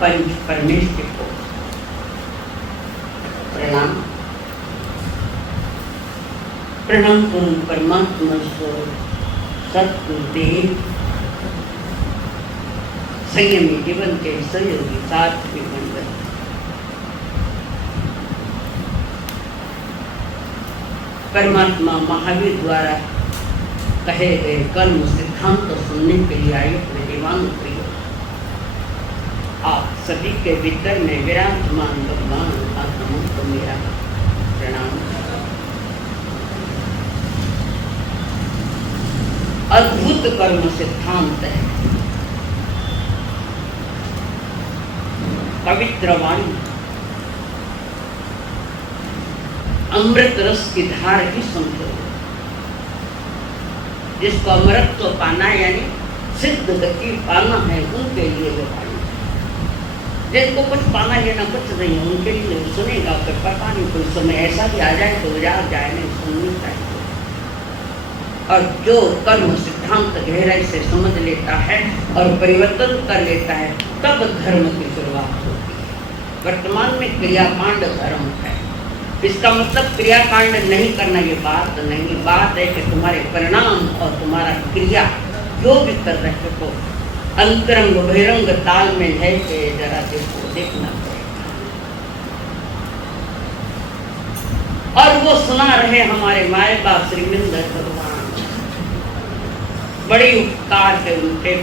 पंच परमेश्वर को प्रणाम। प्रणाम करूं परमात्मा स्वरूप सतगुरुदेव, संयमी जीवन के सहयोगी साथी मंडल। परमात्मा महावीर द्वारा कहे गए कर्म सिद्धांत को सुनने के लिए आए अपने दीवान प्रिय आप सभी के भीतर में विराजमान भगवान आत्मा को मेरा प्रणाम। अद्भुत कर्म सिद्धांत है, पवित्र वाणी, अमृत रस की धार ही समझो। जिसको अमृत तो पाना यानी सिद्ध गति पाना है, उनके लिए वो वाणी। जिनको कुछ पाना है ना कुछ नहीं है, उनके लिए सुनेगा। फिर पता नहीं कोई समय ऐसा भी आ जाए तो याद जाए, नहीं सुननी चाहिए। और जो कर्म सिद्धांत गहराई से समझ लेता है और परिवर्तन कर लेता है, तब धर्म की शुरुआत होती है। वर्तमान में क्रियाकांड धर्म है। इसका मतलब क्रियाकांड नहीं करना ये बात नहीं। बात है कि तुम्हारे परिणाम और तुम्हारा क्रिया जो भी कर रहे हो अंतरंग बहिरंग ताल में है कि जरा देखो, देखना पड़ेगा। और वो सुना रहे हमारे माए बाप श्रीमिंदर भगवान, बड़े उपकार के उनके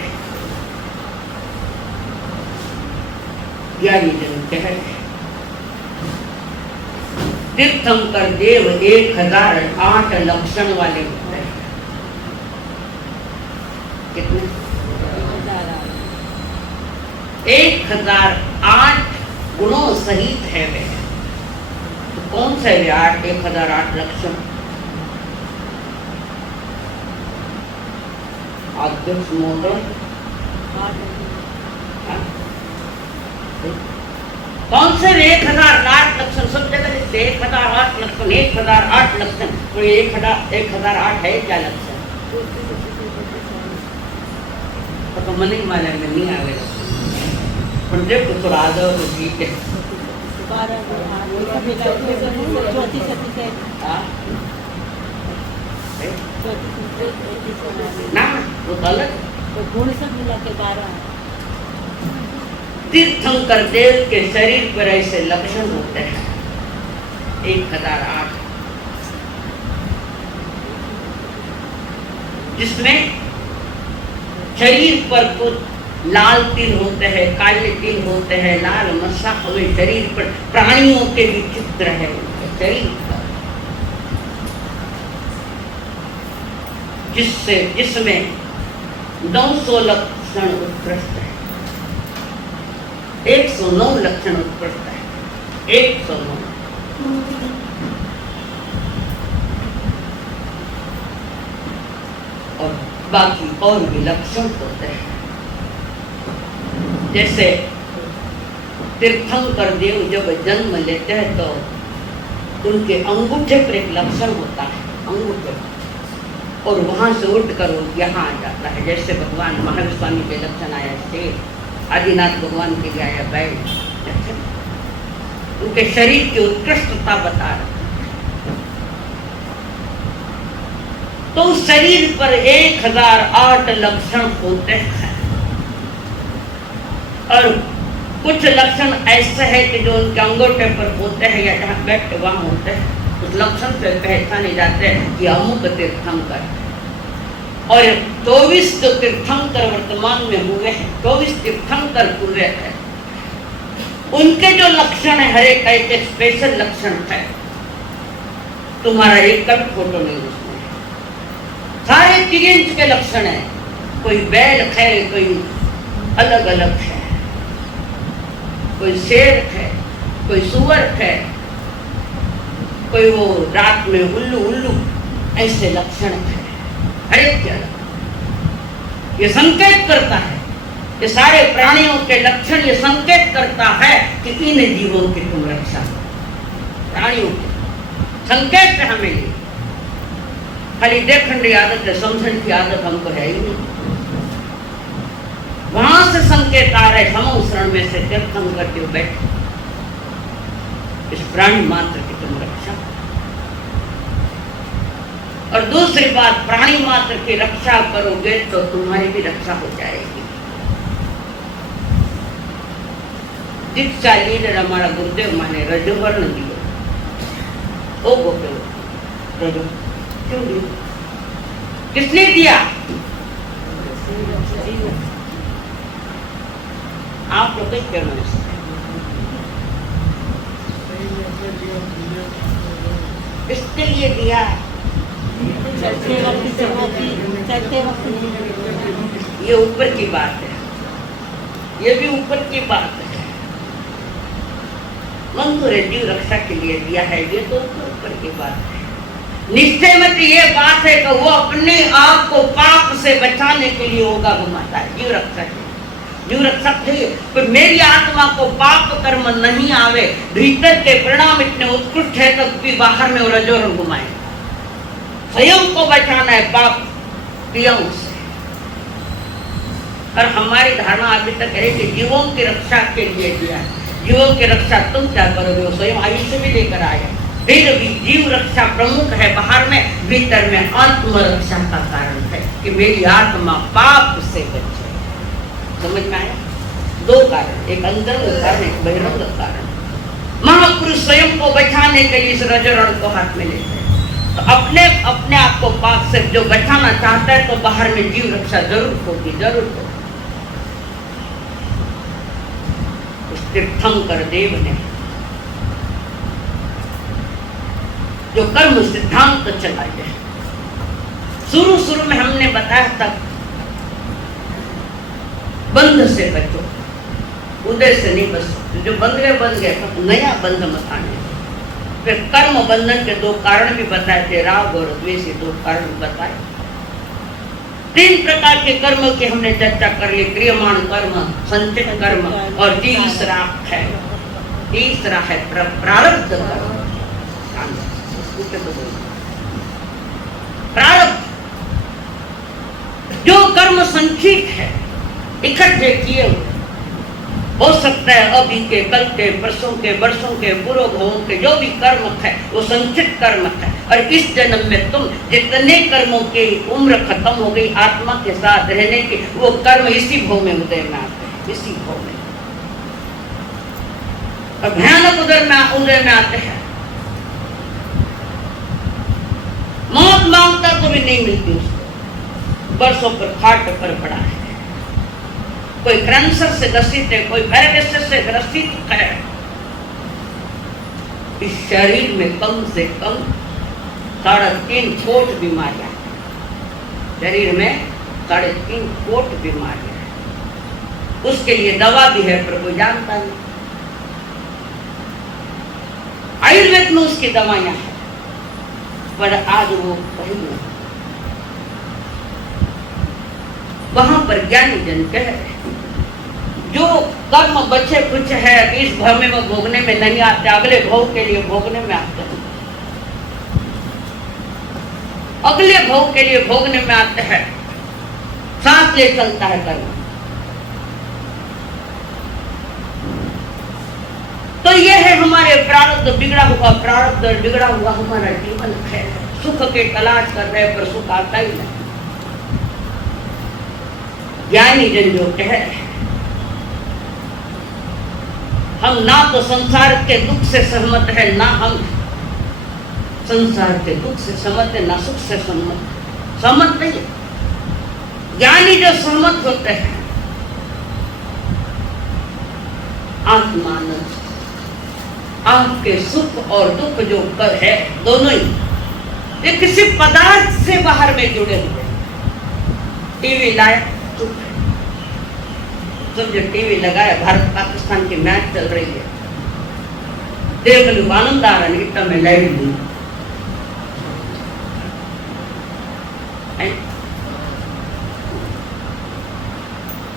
ज्ञानी जन कह रहे तीर्थंकर देव 1008 लक्षण वाले होते हैं। कितने? 1008 गुणों सहित है वे। तो कौन से वे 1008 लक्षण? अध्यक्ष महोदय, कौन से 1008 लक्षण? सब जगह 1008 लक्षण, 1008 लक्षण। तो 1008 है क्या लक्षण? तो मन ही माला में नहीं आवेगा। पर देखो तो राजा तो ठीक है। ना वो गलत। तो गुण सब मिला के 12। तीर्थंकर देव के शरीर पर ऐसे लक्षण होते हैं 1008, जिसमें शरीर पर कुछ लाल तिल होते हैं, काले तिल होते हैं, लाल मस्सा हुए शरीर पर। प्राणियों के भी चित्र है उनके शरीर पर, जिसमें 900 लक्षण उत्कृष्ट है। 109 लक्षण उत्कृष्ट है। 109 और बाकी और भी लक्षण होते हैं। जैसे तीर्थंकर देव जब जन्म लेते हैं तो उनके अंगूठे पर एक लक्षण होता है, अंगूठे, और वहां से उठकर वो यहाँ आ जाता है। जैसे भगवान महावीर स्वामी के लक्षण आया शेर, आदिनाथ भगवान के लिए आया बैल। उनके शरीर की उत्कृष्टता बता रहे। तो उस शरीर पर 1008 लक्षण होते हैं। और कुछ लक्षण ऐसे हैं कि जो उनके अंगूठे पर होते हैं या जहाँ बैठे वहां होते हैं, उस लक्षण से पहचाने जाते हैं कि अमुक तीर्थंकर। और 24 जो तीर्थंकर वर्तमान में हुए हैं, 24 तीर्थंकर हुए हैं, उनके जो लक्षण है हर एक स्पेशल लक्षण है। तुम्हारा एक का भी फोटो नहीं उसमें, सारे 3 इंच के लक्षण है। कोई बैल है, कोई अलग अलग है, कोई शेर है, कोई सुअर है, कोई वो रात में उल्लू उल्लू, ऐसे लक्षण है हर एक के। ये संकेत करता है, ये सारे प्राणियों के लक्षण ये संकेत करता है कि इन जीवों की तुम रक्षा करो। प्राणियों के संकेत है हमें ये। खाली देखने की आदत है, समझने की आदत हमको है ही नहीं। वहां से संकेत आ रहे हम शरण में से तीर्थंकर जो बैठे, इस प्राणी मात्र की तुम रक्षा। और दूसरी बात, प्राणी मात्र की रक्षा करोगे तो तुम्हारी भी रक्षा हो जाएगी। दीक्षा लीडर हमारा गुरुदेव माने रजोवर्ण दियो, ओ गोपे रजो क्यों दियो? किसने दिया? आप लोग क्या कहना? इसके लिए दिया, ये ऊपर की बात है, ये भी ऊपर की बात है। मन तो जीव रक्षा के लिए दिया है, ये तो ऊपर की बात है। निश्चय में ये बात है कि वो अपने आप को पाप से बचाने के लिए होगा घुमाता है, जीव रक्षा के। जीव रक्षक है, पर मेरी आत्मा को पाप कर्म नहीं आवे, भीतर के परिणाम इतने उत्कृष्ट है तब भी बाहर में रजोरण घुमाए। स्वयं को बचाना है पाप क्रियाओं से। और हमारी धारणा अभी तक है कि जीवों की रक्षा के लिए दिया है। जीवों की रक्षा तुम क्या करोगे? वो स्वयं आयुष्य भी लेकर आया। फिर भी जीव रक्षा प्रमुख है बाहर में, भीतर में आत्मरक्षा का कारण है कि मेरी आत्मा पाप से बचे। समझ में आया? दो कारण, एक अंतरंग कारण, एक बहिरंग कारण। महापुरुष स्वयं को बचाने के लिए इस रजोरण को हाथ में लेते हैं। तो अपने आप को पाप से जो बचाना चाहता है तो बाहर में जीव रक्षा जरूर होगी, जरूर होगी। तीर्थंकर देव ने जो कर्म सिद्धांत चलाया, शुरू में हमने बताया था बंध से बचो, उदय से नहीं बचो। जो बंध गए नया बंध मत आने। फिर कर्म बंधन के दो कारण भी बताए थे, राग और द्वेष, दो कारण बताए। 3 प्रकार के कर्म की हमने चर्चा कर ली, क्रियमाण कर्म, संचित कर्म और तीसरा है प्रारब्ध कर्म। प्रारब्ध जो कर्म संचित है, इकट्ठे किए हुए, हो सकता है अभी के, कल के, परसों के, वर्षों के, पूर्व भवों के जो भी कर्म है वो संचित कर्म है। और इस जन्म में तुम जितने कर्मों की उम्र खत्म हो गई आत्मा के साथ रहने की, वो कर्म इसी भव में उदय में आते हैं, इसी भव में। और भयानक उदय में आते हैं। मौत मांगता तो भी नहीं मिलती उसको, वर्षों पर खाट पर पड़ा है। कोई कैंसर से ग्रसित है, कोई पैरालिसिस से ग्रसित है। इस शरीर में कम से कम 3.5 कोट बीमारियां, शरीर में 3.5 कोट बीमारियां। उसके लिए दवा भी है पर कोई जानता नहीं। आयुर्वेद में उसकी दवाइयां हैं पर आज वो कहीं नहीं। वहां पर ज्ञानी जन कह रहे जो कर्म बचे कुछ है इस भव में भोगने में नहीं आते, अगले भव के लिए भोगने में आते हैं, अगले भव के लिए भोगने में आते हैं। सांस ले चलता है कर्म। तो यह है हमारे प्रारब्ध, बिगड़ा हुआ हमारा जीवन है। सुख के तलाश कर रहे पर सुख आता ही नहीं। ज्ञानी जन जो कह रहे हैं हम ना तो संसार के दुख से सहमत है, ना हम संसार के दुख से सहमत है, ना सुख से सहमत नहीं। ज्ञानी जो सहमत होते हैं आत्मानंद, आपके सुख और दुख जो कर है दोनों ही ये किसी पदार्थ से बाहर में जुड़े हुए। टीवी लाया, चुप है। जब जो टीवी लगाया, भारत पाकिस्तान की मैच चल रही है, देख लो आनंद आ रहा है, में लाइट दी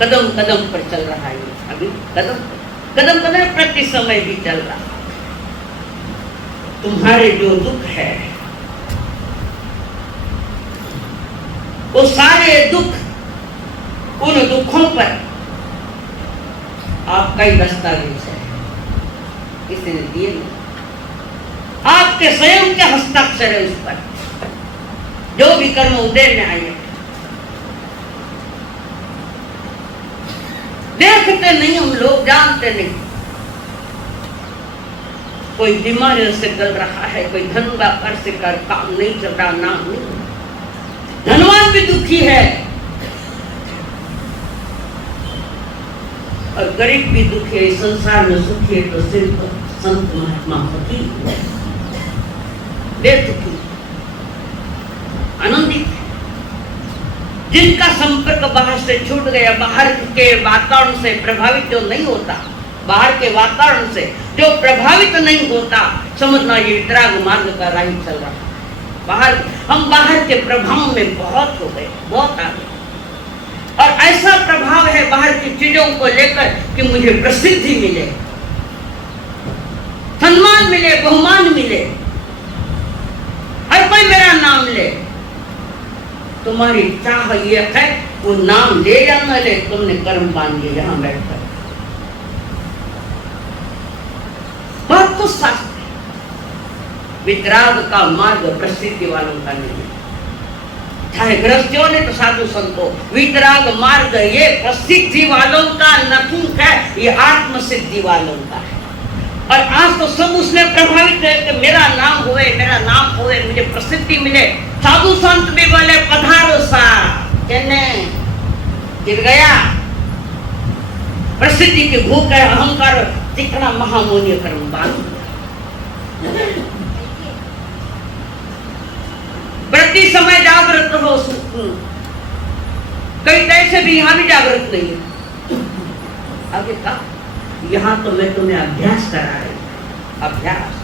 कदम कदम पर चल रहा है। अभी कदम प्रति समय भी चल रहा। तुम्हारे जो दुख है वो सारे दुख उन दुखों पर आपका ही दस्तावेज है, किसी ने दिए नहीं, आपके स्वयं के हस्ताक्षर है उस पर, जो भी कर्म उदय में आए। देखते नहीं हम लोग, जानते नहीं। कोई बीमारियों से गल रहा है, कोई धन व्यापार से कर काम नहीं चल रहा, नाम नहीं। धनवान भी दुखी है और गरीब भी दुखी है। संसार में सुखी है तो सिर्फ संत महात्मा फकीर बेसुखी आनंदित है। जिनका संपर्क बाहर से छूट गया, बाहर के वातावरण से प्रभावित जो नहीं होता, बाहर के वातावरण से जो प्रभावित नहीं होता, समझना ये वितराग मार्ग का राह चल रहा है। हम बाहर के प्रभाव में बहुत हो गए, बहुत आ गए, और ऐसा प्रभाव है बाहर की चीजों को लेकर कि मुझे प्रसिद्धि मिले, सम्मान मिले, बहुमान मिले, हर कोई मेरा नाम ले। तुम्हारी चाह ये है, वो नाम ले या न ले, तुमने कर्म बांध दिए यहां बैठकर। बात तो शास्त्र, वितराग का मार्ग प्रसिद्धि वालों का नहीं है, चाहे गृहस्थियों ने तो साधु संतों। वितराग मार्ग ये प्रसिद्धि वालों का नहीं है, ये आत्म सिद्धि वालों का है। और आज तो सब उसने प्रभावित है कि मेरा नाम होए, मेरा नाम होए, मुझे प्रसिद्धि मिले। साधु संत भी बोले पधारो सा, गिर गया। प्रसिद्धि की भूख है, अहंकार कितना महामूल्य कर्म बांध। प्रति समय जागृत हो, कई ऐसे भी यहाँ भी जागृत नहीं है। आगे का यहाँ तो मैं तुम्हें अभ्यास करा रही हूँ, अभ्यास।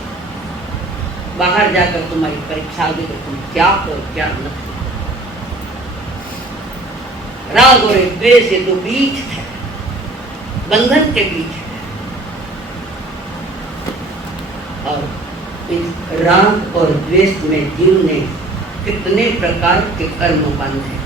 बाहर जाकर तुम्हारी परीक्षा होगी तो तुम क्या हो क्या नहीं। राग और द्वेष ये दो बीज है, बंधन के बीच है, और इस राग और द्वेष में जीव ने कितने प्रकार के कर्म बांधे हैं।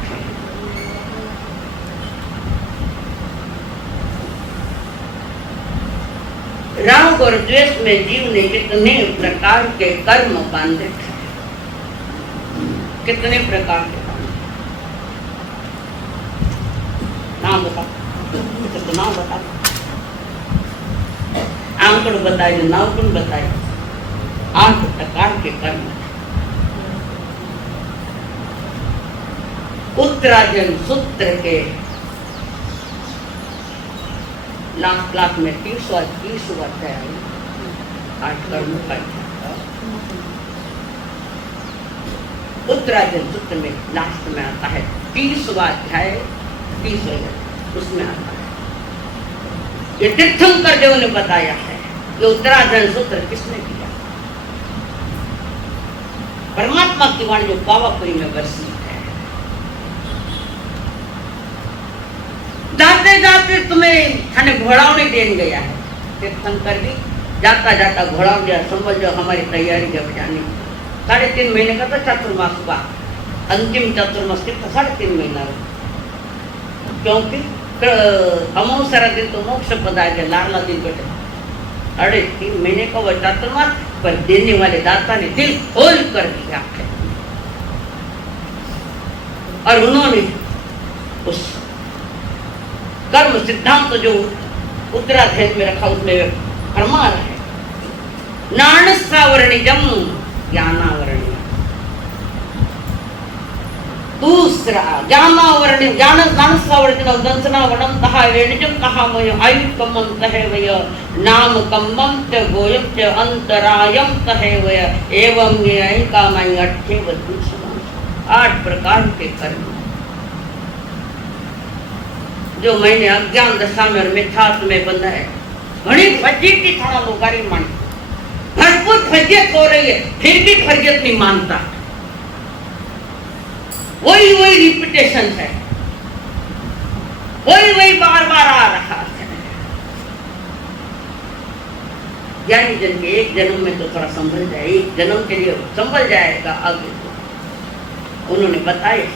राग और द्वेष में जीव ने कितने प्रकार के कर्म बांधे हैं, कितने प्रकार के बांधे। नाम बता, तो नाम बता, आंकड़ बताए, नाम कौन बताए। 8 प्रकार के कर्म। उत्तराजन सूत्र के लाख में 30 अध्याय 8 कर्म का। उत्तराजन सूत्र में लास्ट में आता है 30वां अध्याय, 30 उसमें आता है। ये तीर्थंकर देव ने बताया है, ये उत्तराजन सूत्र किसने दिया। परमात्मा की वाणी जो पावापुरी में बरसी है। जाते जाते तुम्हें थाने घोड़ावनी देन गया है, तीर्थंकर भी जाता जाता घोड़ावनी दिया। समझ लो हमारी तैयारी जब जाने 3.5 महीने का तो चतुर्मास हुआ, अंतिम चतुर्मास के 3.5 महीना, क्योंकि अमावस्या दिन तो मोक्ष पदार्थ लाडला दिन बटे 3.5 महीने का वह चतुर्मास, पर देने वाले दाता ने दिल खोल कर दिया है। और उन्होंने उस कर्म सिद्धांत जो उत्तराध्याय में रखा उसमें फरमा रहा है, नाणसावरणिजम ज्ञानावरणिजम। दूसरा ज्ञानावरणि ज्ञानसावरणिजम दंसनावरणम कहा वेणिजम कहा मय आयुकमम तहे वय नाम कम्मम च गोयम च अंतरायम तहे वय एवं न्याय कामय 8 प्रकार के कर्म जो मैंने अज्ञान दशा में और मिथ्यात्व में बंधा है। घनी फजीती थाना लोगारी मान, भरपूर फजियत हो रही है, फिर भी फजियत नहीं मानता। वही रिपीटेशन है, वही बार बार आ रहा है। ज्ञानी जन के एक जन्म में तो थोड़ा संभल जाए, एक जन्म के लिए संभल जाएगा, आगे तो उन्होंने बताया।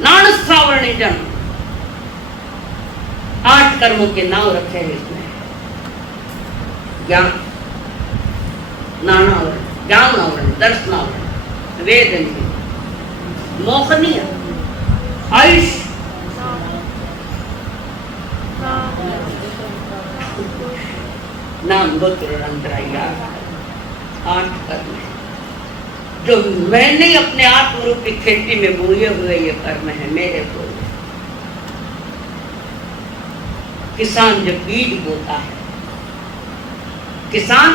नाणसावरणिजम कर्मों के नाम रखे हैं इसमें। ज्ञान, ज्ञानावरण, ज्ञानावरण, दर्शनावरण, वेदनीय, मोहनीय, आयुष, नाम गोत्र अंतराया, 8 कर्म है जो मैंने अपने आत्मरूपी खेती में बोए हुए ये कर्म है मेरे को। किसान जब बीज बोता है, किसान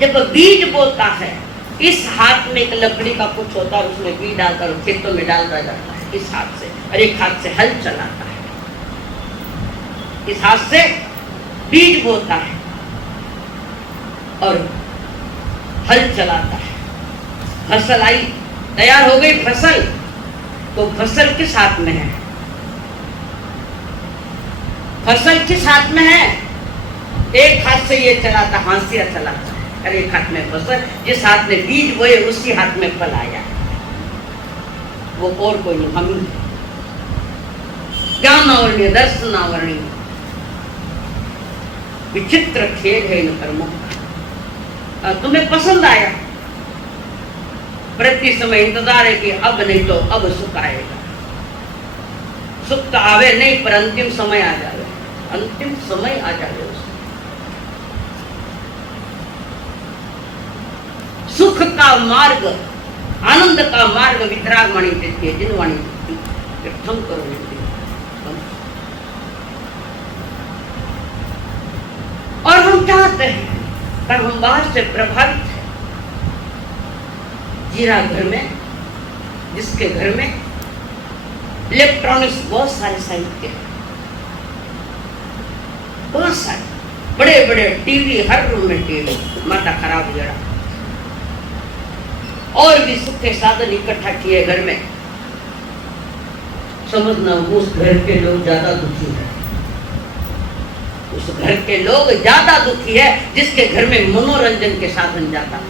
जब बीज बोता है, इस हाथ में एक लकड़ी का कुछ होता है, उसमें बीज डालकर खेतों में डालता जाता है इस हाथ से, और एक हाथ से हल चलाता है। इस हाथ से बीज बोता है और हल चलाता है। फसल आई, तैयार हो गई फसल, तो फसल किस हाथ में है? फसल किस हाथ में है? एक हाथ से ये चलाता, हांसिया चलाता है, और एक हाथ में फसल। जिस हाथ में बीज बोए उसी हाथ में फल आया, वो और कोई नहीं, हम ही। ज्ञानावरणीय, दर्शनावरणीय, विचित्र खेल है इन कर्मों का। तुम्हें पसंद आया, प्रति समय इंतजार है कि अब नहीं तो अब सुख आएगा। सुख तो आवे नहीं, पर अंतिम समय आ जाए, अंतिम समय आ जाए। सुख का मार्ग, आनंद का मार्ग वितराग वाणी देती है, जिन वाणी देती है, थम करो देती है। और हम चाहते हैं, पर हम बाहर से प्रभावित हैं। जीरा घर में, जिसके घर में इलेक्ट्रॉनिक्स बहुत सारे साहित्य हैं, बहुत सारे बड़े बड़े टीवी, हर रूम में टीवी, माता खराब जरा, और भी सुख के साधन इकट्ठा किए घर में। समझना उस घर के लोग ज्यादा दुखी है, उस घर के लोग ज्यादा दुखी है जिसके घर में मनोरंजन के साधन ज्यादा है।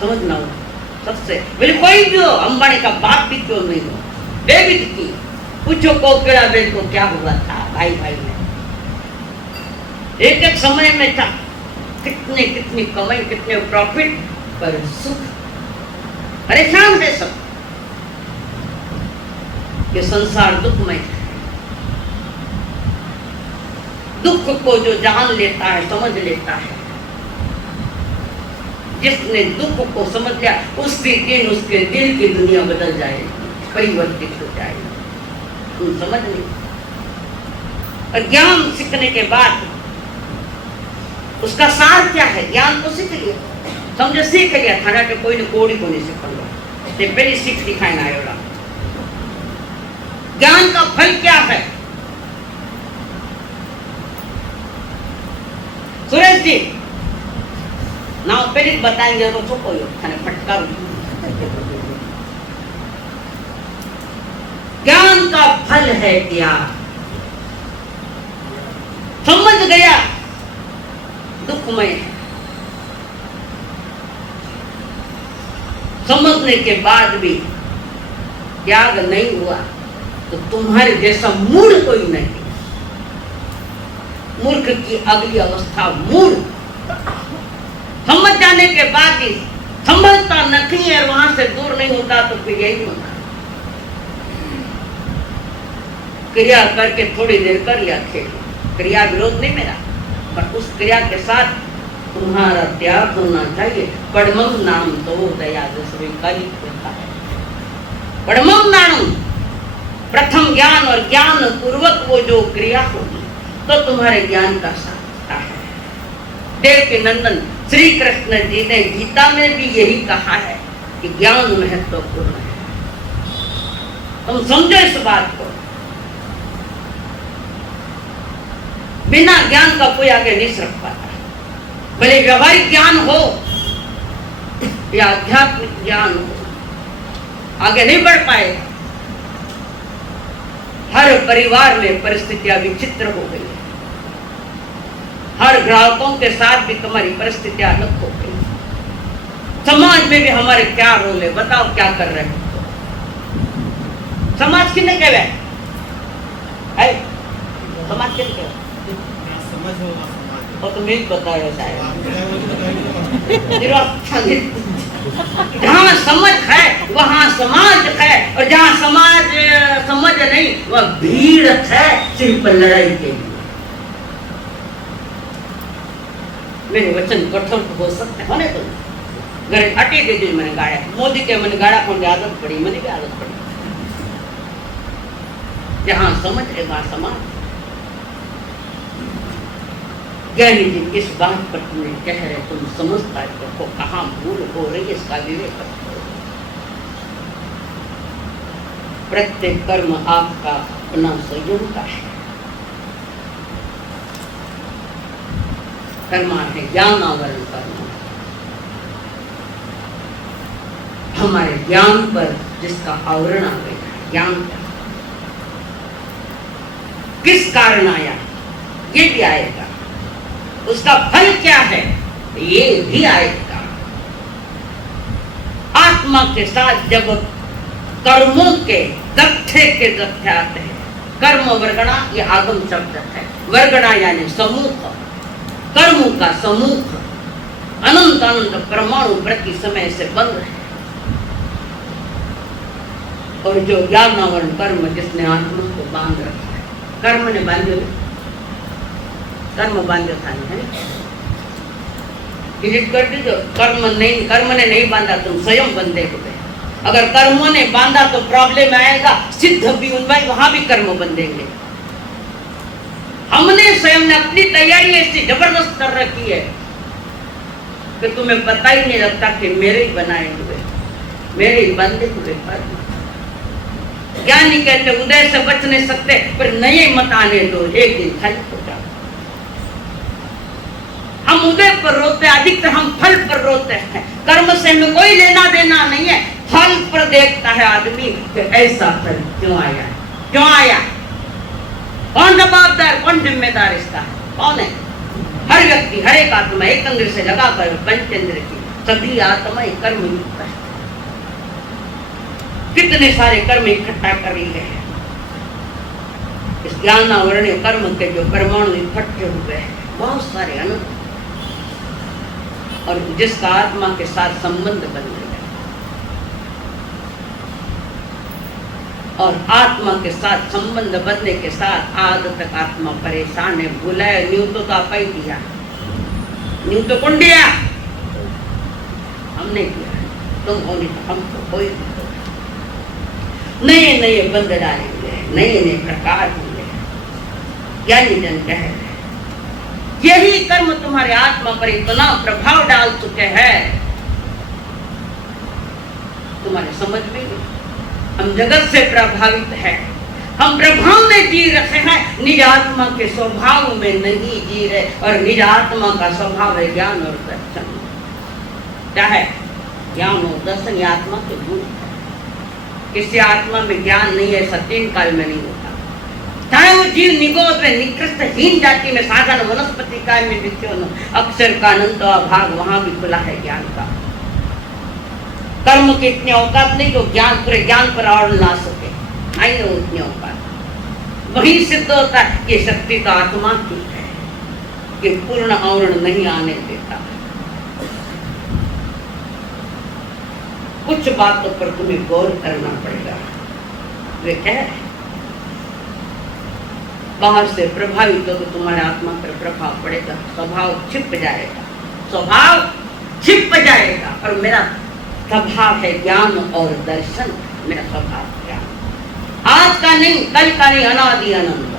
समझना सबसे, बोले कोई भी हो, अंबानी का बाप भी क्यों नहीं हो, बेबिद की पूछो कोकिला बेन को क्या हुआ था, भाई भाई में एक एक समय में था, कितने कितनी कमाई, कितने प्रॉफिट, पर सुख परेशान है सब। ये संसार दुखमय है। दुख को जो जान लेता है, समझ लेता है, जिसने दुख को समझ लिया, उसके दिन उसके दिल की दुनिया बदल जाएगी, परिवर्तित हो जाएगी। तुम समझ नहीं। और ज्ञान सीखने के बाद उसका सार क्या है? ज्ञान तो सीख लिया, समझे, सीख लिया, थाना के कोई ने कोड़ी को नहीं सीख लो, पहली सीख दिखाए ना आयोड़ा। ज्ञान का फल क्या है? सुरेश जी ना पहले बताएंगे तो चुप हो थाने फटका। ज्ञान का फल है क्या? समझ गया दुखमय है, समझने के बाद भी त्याग नहीं हुआ तो तुम्हारे जैसा मूढ़ कोई नहीं। मूर्ख की अगली अवस्था मूढ़। समझ जाने के बाद ही समझता नहीं है, वहां से दूर नहीं होता तो फिर यही होता। क्रिया करके थोड़ी देर कर लिया खेल, क्रिया विरोध नहीं मेरा, पर उस क्रिया के साथ तुम्हारा त्याग होना चाहिए। पढ़मं नाम तो दया स्वीकारी होता है। पढ़मं नाम प्रथम ज्ञान, और ज्ञान पूर्वक वो जो क्रिया होगी तो तुम्हारे ज्ञान का सार्थकता है। देव के नंदन श्री कृष्ण जी ने गीता में भी यही कहा है कि ज्ञान महत्वपूर्ण है। तुम समझो इस बात को। बिना ज्ञान का कोई आगे नहीं सर पाता, भले व्यवहारिक ज्ञान हो या आध्यात्मिक ज्ञान हो, आगे नहीं बढ़ पाएगा। हर परिवार में परिस्थितियां विचित्र हो गई है, हर ग्राहकों के साथ भी तुम्हारी परिस्थितियां अलग हो गई। समाज में भी हमारे क्या रोल है, बताओ क्या कर रहे हो? समाज किन्ने कहे है? समाज के क्या समझ हो समाज और तुम्हें बताया शायद जहाँ समझ है वहाँ समाज है, और जहाँ समाज समझ नहीं वह भीड़ है सिर्फ लड़ाई के लिए। मेरे वचन कठोर हो सकते होने तो घरे अटे दे जो मैंने गाया मोदी के मैंने गाड़ा कौन आदत पड़ी, मैंने भी आदत पड़ी। जहाँ समझ है वहाँ समाज। ज्ञानी जी किस बात पर तुम्हें कह रहे तुम समझता हो, कहाँ भूल हो रही है इसका विवेक करो। प्रत्येक कर्म आपका अपना संयम का है। कर्मा है ज्ञान आवरण करना, हमारे ज्ञान पर जिसका आवरण आ गया। ज्ञान किस कारण आया ये भी आएगा, उसका फल क्या है ये भी आएगा। आत्मा के साथ जब कर्मों के जत्थे आते हैं, कर्म वर्गणा ये आगम शब्द है। वर्गणा यानी समूह, कर्मों का समूह अनंत अनंत परमाणु प्रति समय से बंद है। और जो ज्ञानावरण कर्म जिसने आत्मा को बांध रखा है, कर्म ने बांधे, कर्म बांधे था है डिलीट कर दीजिए। कर्म ने नहीं बांधा, तुम स्वयं बंधे हुए। अगर कर्मों ने बांधा तो प्रॉब्लम आएगा। सिद्ध भी उनमें वहां भी कर्म बंधेंगे। हमने स्वयं ने अपनी तैयारी ऐसी जबरदस्त कर रखी है कि तुम्हें पता ही नहीं लगता कि मेरे ही बनाए हुए, मेरे ही बंधे हुए कर्म। ज्ञानी कहते उदय से बच नहीं सकते, पर नए मत आने दो, एक दिन खाली हो जाओ। हम उदय पर रोते, अधिकतर हम फल पर रोते हैं। कर्म से हमें कोई लेना देना नहीं है। फल पर देखता है आदमी कि ऐसा फल क्यों आया, क्यों आया, कौन जवाबदार, कौन जिम्मेदार इसका है, कौन है? हर व्यक्ति, हर एक आत्मा एक अंग से लगा कर पंचेंद्र की सभी आत्माएं कर्म युक्त है। कितने सारे कर्म इकट्ठा कर रही है। इस ज्ञान आवरण कर्म के जो परमाणु इकट्ठे हुए हैं बहुत सारे अनंत, और जिसका आत्मा के साथ संबंध बन गया, और आत्मा के साथ संबंध बनने के साथ आज तक आत्मा परेशान है। बुलाए न्यू तो आप ही दिया, न्यू तो कौन दिया? हमने दिया, तुम हो नहीं तो हमको कोई नए नए बंध डालेंगे, नए नए प्रकार होंगे। ज्ञानी जन कह रहे यही कर्म तुम्हारे आत्मा पर इतना प्रभाव डाल चुके हैं, तुम्हारे समझ में नहीं। हम जगत से प्रभावित हैं, हम प्रभाव में जी रहे हैं, निज आत्मा के स्वभाव में नहीं जी रहे। और निज आत्मा का स्वभाव है ज्ञान और दर्शन। क्या है? ज्ञान और दर्शन ये आत्मा के गुण है। किसी आत्मा में ज्ञान नहीं है, सतीन काल में नहीं होता। चाहे वो जीव निगोद में, निकृष्ट हीन जाति में, साधन वनस्पति काल में वित्यो न, अक्षर का अनंत भाग वहां भी खुला है ज्ञान का। कर्म की इतनी औकात नहीं तो ज्ञान, पूरे ज्ञान पर और ला सके, नहीं हो उतनी औकात। वही सिद्ध होता है कि शक्ति तो आत्मा की है कि पूर्ण आवरण नहीं आने देता। कुछ बातों पर तुम्हें गौर करना पड़ेगा। वे कह रहे बाहर से प्रभावित हो तो तुम्हारे आत्मा पर प्रभाव पड़ेगा, स्वभाव छिप जाएगा, स्वभाव छिप जाएगा। और मेरा स्वभाव है ज्ञान और दर्शन। मेरा स्वभाव ज्ञान, आज का नहीं, कल का नहीं, अनादि अनंत,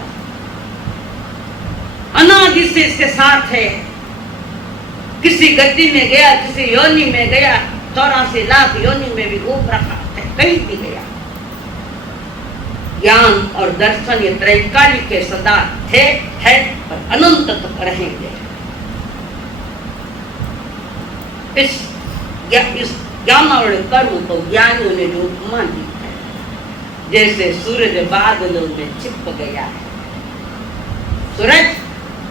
अनादि से इसके साथ है। किसी गति में गया, किसी योनि में गया, 84 लाख योनि में भी घूम रहा है, कहीं भी गया। ज्ञान और दर्शन ये त्रैकालिक के सदा थे, है और अनंत तक रहेंगे। इस ज्ञान और कर्म को ज्ञानियों ने जो उपमा दी है, जैसे सूरज बादलों में छिप गया है। सूरज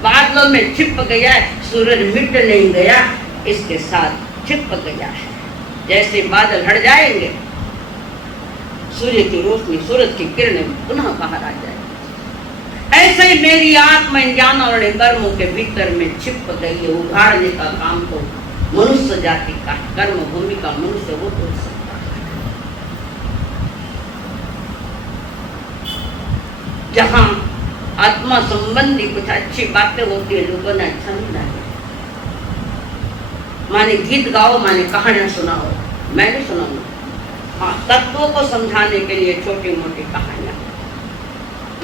बादलों में छिप गया है, सूरज मिट नहीं गया, इसके साथ छिप गया है। जैसे बादल हट जाएंगे, सूर्य की रोशनी, सूरज की किरणें पुनः बाहर आ जाएंगी। ऐसे ही मेरी आत्मा इन ज्ञान और कर्मों के भीतर में छिप गई है। उघाड़ने का काम तो मनुष्य जाति का है, कर्म भूमि का मनुष्य वो तो सकता है। जहां आत्मा संबंधी कुछ अच्छी बातें होती है, लोगों ने अच्छा नहीं लगे। माने गीत गाओ, माने कहानियां सुनाओ, मैं भी सुनाऊंगा। हाँ, तत्वों को समझाने के लिए छोटी मोटी कहानियां,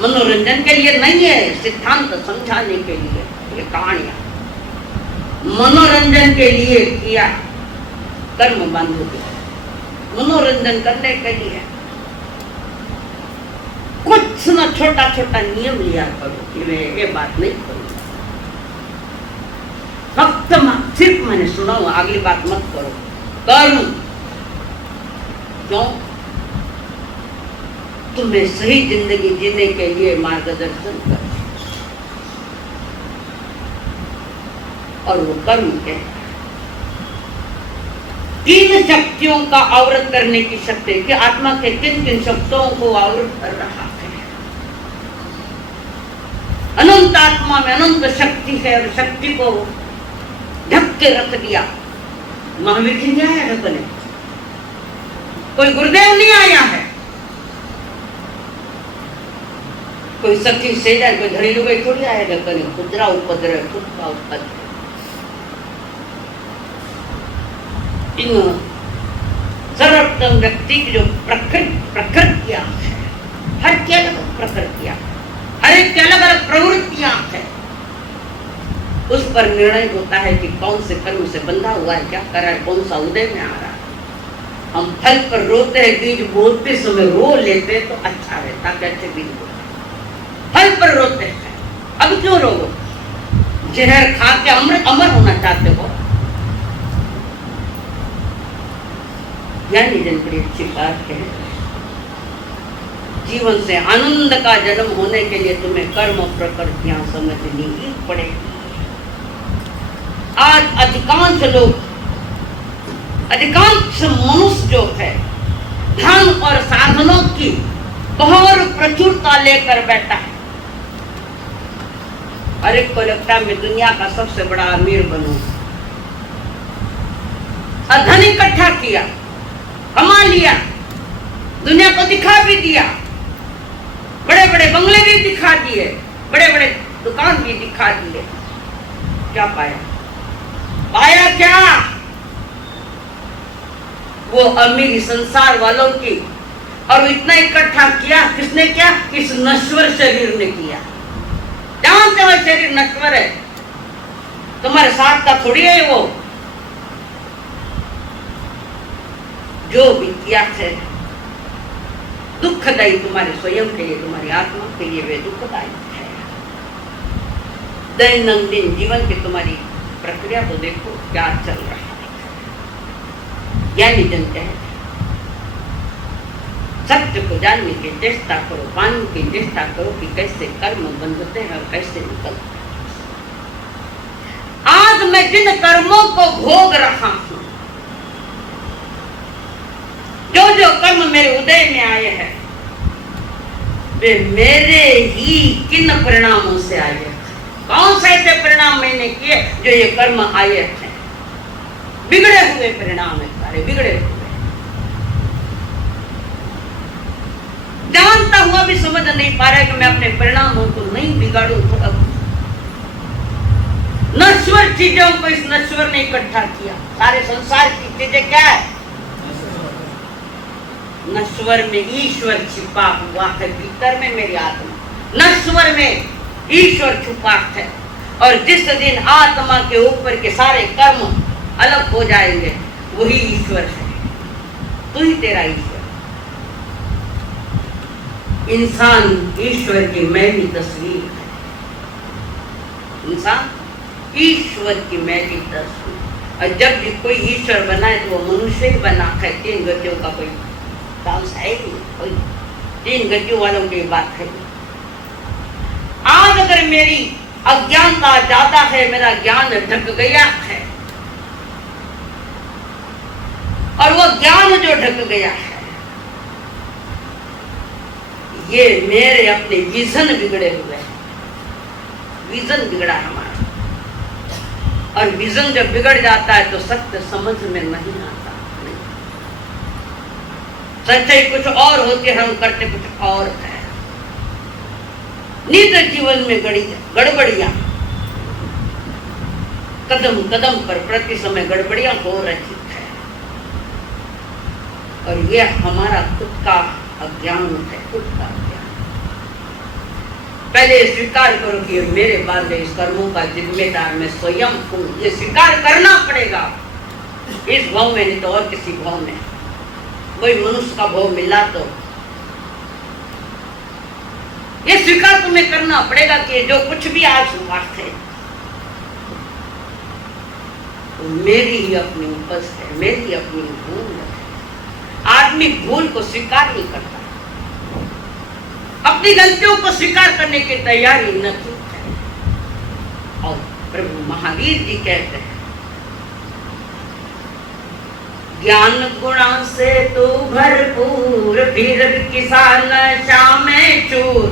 मनोरंजन के लिए नहीं है, सिद्धांत समझाने के लिए ये कहानियां। मनोरंजन के लिए किया कर्म बांधोगे, मनोरंजन करने के लिए कुछ न छोटा छोटा नियम लिया करो कि मैं ये बात नहीं करूंगा, फक्त सिर्फ मैंने सुनाऊं, अगली बात मत करो। कर्म क्यों? तुम्हें सही जिंदगी जीने के लिए मार्गदर्शन कर, और वो कर्म क्या है? तीन शक्तियों का आवृत करने की शक्ति कि आत्मा के किन किन शक्तियों को आवृत कर रहा है। अनंत आत्मा में अनंत शक्ति है और शक्ति को ढक के रख दिया। महावीर जी नहीं आया ढकने, कोई गुरुदेव नहीं आया है, कोई सखी से जाए, कोई घरेलू भाई थोड़ी आया ढकने। खुदरा उपद्रव, खुद का उपद्रव। इन सर्वोत्तम व्यक्ति की जो प्रकृतियां है, हर की अलग प्रकृतियां, हर एक की अलग अलग प्रवृत्तियां हैं, उस पर निर्णय होता है कि कौन से कर्म से बंधा हुआ है, क्या कर रहा है, कौन सा उदय में आ रहा है। हम फल पर रोते हैं, बीज बोते समय रो लेते तो अच्छा रहता, कैसे बीज बोते फल पर रोते हैं। अब क्यों रोगो? जहर खा के अमर होना चाहते हो? ज्ञानी जन बड़ी अच्छी बात है, जीवन से आनंद का जन्म होने के लिए तुम्हें कर्म प्रकृतियां समझनी ही पड़ेगी। आज अधिकांश लोग, अधिकांश मनुष्य जो है धन और साधनों की बहुत प्रचुरता लेकर बैठा है। हर एक को लगता है मैं दुनिया का सबसे बड़ा अमीर बनूं, और धन इकट्ठा किया, कमा लिया, दुनिया को दिखा भी दिया, बड़े बड़े बंगले भी दिखा दिए, बड़े बड़े दुकान भी दिखा दिए। क्या पाया? पाया क्या? वो अमीरी संसार वालों की, और इतना इकट्ठा किया किसने किया? इस नश्वर शरीर ने किया। जानते हो शरीर नश्वर है, तुम्हारे साथ का थोड़ी है वो। जो भी किया है दुखदायी तुम्हारे स्वयं के लिए, तुम्हारी आत्मा के लिए वे दुखदायी है। दैनंदिन जीवन की तुम्हारी प्रक्रिया तो देखो क्या चल रहा है। ज्ञानी जन कहते सत्य को जानने की चेष्टा करो, पाने की चेष्टा करो कि कैसे कर्म बंधते हैं और कैसे निकलते हैं। आज मैं जिन कर्मों को भोग रहा हूं, जो जो कर्म मेरे उदय में आए हैं, वे मेरे ही किन परिणामों से आए हैं। कौन से ऐसे परिणाम मैंने किए जो ये कर्म आए हैं? बिगड़े हुए परिणाम है सारे, बिगड़े हुए। जानता हुआ भी समझ नहीं पा रहा है कि मैं अपने परिणामों को नहीं बिगाड़ूं तो अब नश्वर चीजों को इस नश्वर ने इकट्ठा किया। सारे संसार की चीजें क्या है? नश्वर में ईश्वर छिपा हुआ है, भीतर में मेरी आत्मा। नश्वर में ईश्वर छुपा है, और जिस दिन आत्मा के ऊपर के सारे कर्म अलग हो जाएंगे, वही ईश्वर है। तू ही तेरा ईश्वर। इंसान ईश्वर की मैली तस्वीर है। इंसान ईश्वर की मैली तस्वीर, और जब भी कोई ईश्वर बनाए तो वो मनुष्य ही बना है। तीन गतियों का कोई डांस है ही, कोई तीन गतियों वालों की बात है। आज अगर मेरी अज्ञानता ज्यादा है, मेरा ज्ञान ढक गया है, और वो ज्ञान जो ढक गया है, ये मेरे अपने विजन बिगड़े हुए हैं। विजन बिगड़ा हमारा। और विजन जब बिगड़ जाता है तो सत्य समझ में नहीं आता। सच्चाई कुछ और होती है, हम करते कुछ और है। नित्य जीवन में गड़बड़ियां कदम कदम पर प्रति समय गड़बड़ियां हो रही है। और यह हमारा खुद का अज्ञान है, खुद का अज्ञान। पहले स्वीकार करो कि मेरे बाद इस कर्मों का जिम्मेदार मैं स्वयं हूं। ये स्वीकार करना पड़ेगा, इस भाव में नहीं तो और किसी भाव में। कोई मनुष्य का भाव मिला तो ये स्वीकार तुम्हें करना पड़ेगा कि जो कुछ भी आज हुआ है तो मेरी ही अपनी उपज है, मेरी अपनी भूल है। आदमी भूल को स्वीकार नहीं करता, अपनी गलतियों को स्वीकार करने की तैयारी नहीं है। और प्रभु महावीर जी कहते हैं, ज्ञान गुणा से तू भरपूर, फिर किसान श्याम चूर।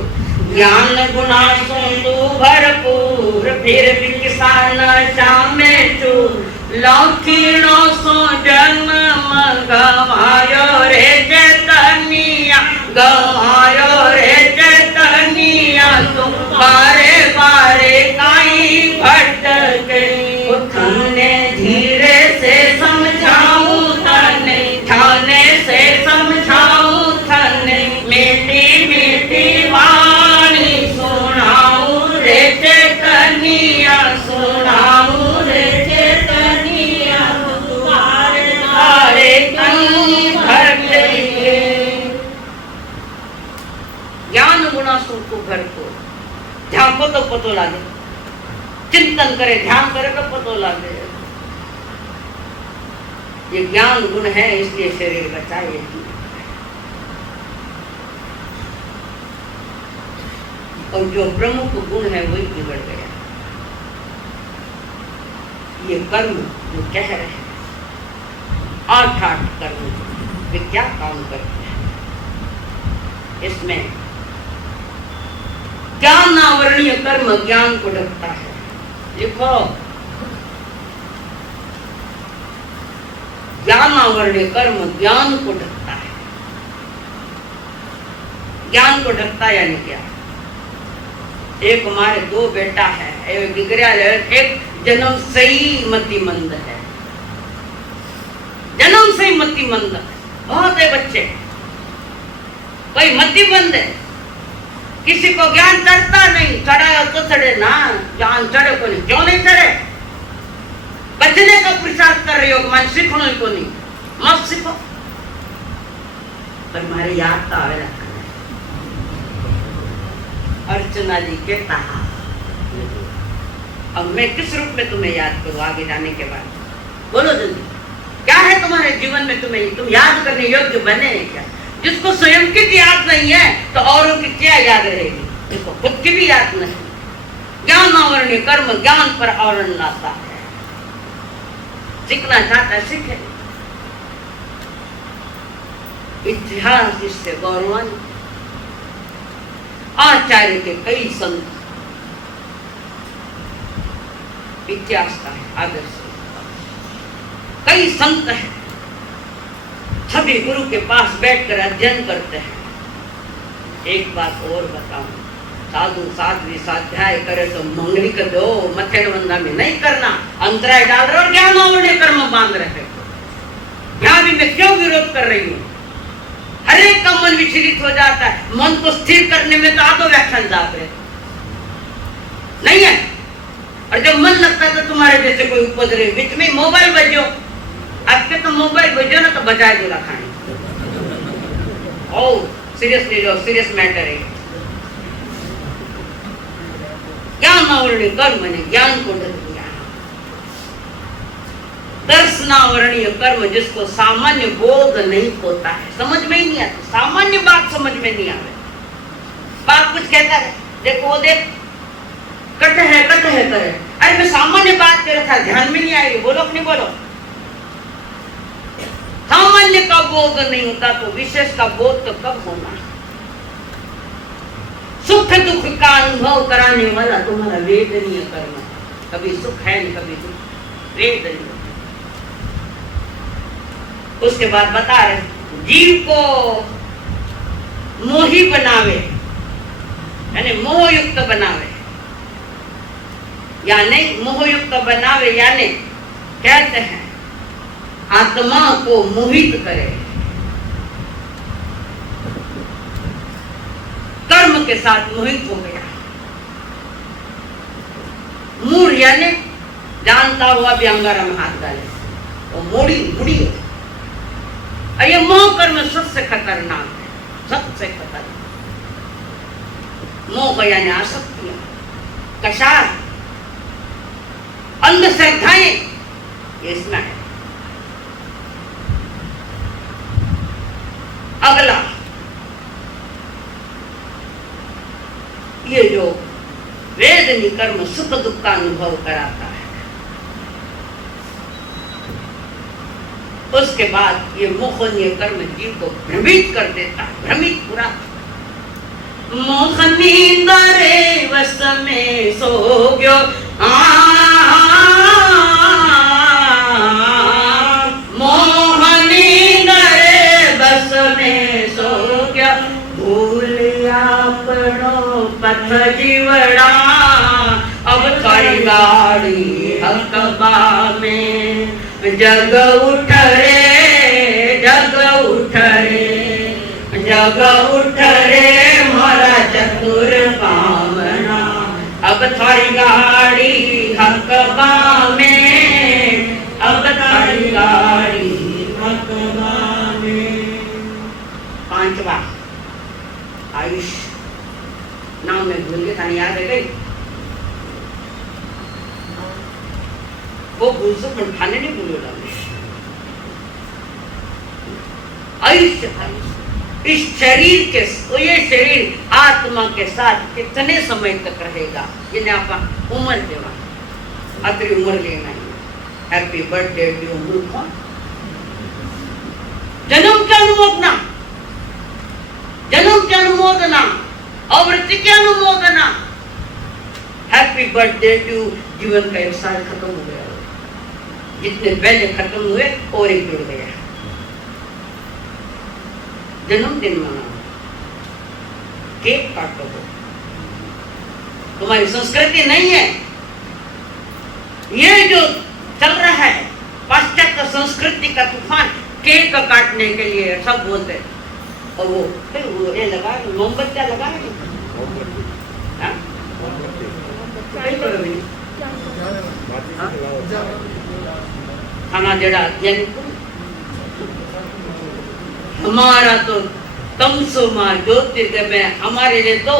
ज्ञान गुणा से तू भरपूर, फिर भी किसान श्याम चूर। लौकीनो सो जन्म गवायो रे चैतन्या, गवायो रे चैतन्या। तुम बारे बारे काई भटके, थाने धीरे से समझाऊं थाने, थाने से समझाऊं थाने। मीठी मीठी वाणी सुनाऊं रे चैतन्या, सुनाऊं रे चैतन्या। तुम्हारे बारे काई भटके। ज्ञान गुणा सुख भरपूर। झांको तो पतो लागे, चिंतन करे, ध्यान करे तो पतो लागे। ये ज्ञान गुण है, इसलिए शरीर बचा। ये और जो प्रमुख गुण है वही बिगड़ गया। ये कर्म जो कह रहे हैं, आठ कर्म, वे क्या काम करते हैं? इसमें ज्ञानावरणीय कर्म ज्ञान को ढकता है। लिखो, ज्ञानावरणीय कर्म ज्ञान को ढकता है। ज्ञान को ढकता यानी क्या? एक हमारे दो बेटा है, एक डिगरिया है, एक जन्म से ही मतिमंद है। जन्म से ही मतिमंद है। बहुत है बच्चे, कोई मतिमंद है, किसी को ज्ञान चढ़ता नहीं। चढ़ा तो चढ़े ना, ज्ञान चढ़े को नहीं। क्यों नहीं चढ़े? बचने का पुरुषार्थ कर रही हो, मन सीखने को नहीं। मत सीखो, पर हमारे याद तो आवे रखा। अर्चना जी के कहा, अब मैं किस रूप में तुम्हें याद करूं आगे जाने के बाद? बोलो जल्दी, क्या है तुम्हारे जीवन में तुम याद करने योग्य बने हैं क्या? जिसको स्वयं की याद नहीं है तो औरों की क्या याद रहेगी? जिसको खुद की भी याद नहीं। ज्ञान आवरणीय कर्म ज्ञान पर आवरण लाता है। सीखना चाहता है, सीखे। इतिहास इससे गौरवान्वित। आचार्य के कई संत इतिहास का है, आदर्श। कई संत हैं, सभी गुरु के पास बैठकर अध्ययन करते हैं। एक बात और बताऊं, साधु साध्वी स्वाध्याय करे तो मंगलिक दो, मथे बंधा में नहीं करना। अंतराय डाल रहे और ज्ञान आवरणीय कर्म बांध रहे हो। यहाँ भी मैं क्यों विरोध कर रही हूँ? हर एक का मन विचलित हो जाता है। मन को स्थिर करने में तो आधो व्याख्यान जाग रहे नहीं है। और जब मन लगता है तो तुम्हारे जैसे कोई उपज रहे, बीच में मोबाइल बजो। आपके तो मोबाइल बजो ना तो बजाए दूल्हा खाने। ओ सीरियसली लो, सीरियस मैटर है। ज्ञान आवरणीय कर्म ने ज्ञान को ढक दिया। दर्शनावरणीय कर्म जिसको सामान्य बोध नहीं होता है, समझ में ही नहीं आता। सामान्य बात समझ में नहीं आवे। बाप कुछ कहता है, देखो वो देख कट है करे। अरे मैं सामान्य बात कर रहा था, ध्यान में नहीं आई। बोलो कि नहीं बोलो? सामान्य का बोध नहीं होता तो विशेष का बोध तो कब होना? सुख दुख का अनुभव कराने वाला तुम्हारा वेदनीय कर्म है। कभी सुख है नहीं कभी दुख, वेदनीय। उसके बाद बता रहे जीव को मोही बनावे, यानी मोहयुक्त बनावे, यानी मोहयुक्त बनावे, यानी कहते हैं आत्मा को मोहित करे, कर्म के साथ मोहित हो गया। मूड यानी जानता हुआ भी अंगारा में हाथ डाले, वो मुड़ी मुड़ी हो। ये मोह कर्म सबसे खतरनाक है, सबसे खतरनाक। मोह यानी आसक्तियां, कषाय, अंधश्रद्धाएं, ये इसमें है। अगला ये जो वेदनी कर्म सुख दुख का अनुभव कराता है, उसके बाद ये मोहनीय कर्म जीव को भ्रमित कर देता है, भ्रमित पूरा। मोहनी दरे वस में सो गयो, मोहनी दरे बस में सो गया, भूलिया पड़ो पथ जीवड़ा, अब थारी गाड़ी हकबा में जग उठ रे, जग उठ रे, जग उठ रे मारा चतुर पावना, अब थारी गाड़ी हकबा में, अब थारी गाड़ी हकबा में। पांचवा आयुष, नाम में भूल गए, था याद है गई वो भूल से खाने नहीं भूलो डाले। आयुष्य, इस शरीर के, तो ये शरीर आत्मा के साथ कितने समय तक रहेगा, ये आप उम्र देवा, अतरी उम्र लेना है। हैप्पी बर्थडे टू मूर्ख, जन्म की अनुमोदना, जन्म की अनुमोदना, आवृत्ति की अनुमोदना। हैप्पी बर्थडे टू, जीवन का एक साल खत्म हो गया, जितने पहले खत्म हुए और एक जुड़ गया। जन्मदिन मनाओ, केक काटो, तुम्हारी संस्कृति नहीं है। ये जो चल रहा है पाश्चात्य संस्कृति का तूफान, केक काटने के लिए सब बोलते हैं, और वो ये लगा मोमबत्तियां लगा खाना जड़ा, यानी हमारा तो तमसो मां ज्योतिर्गमय, हमारे लिए तो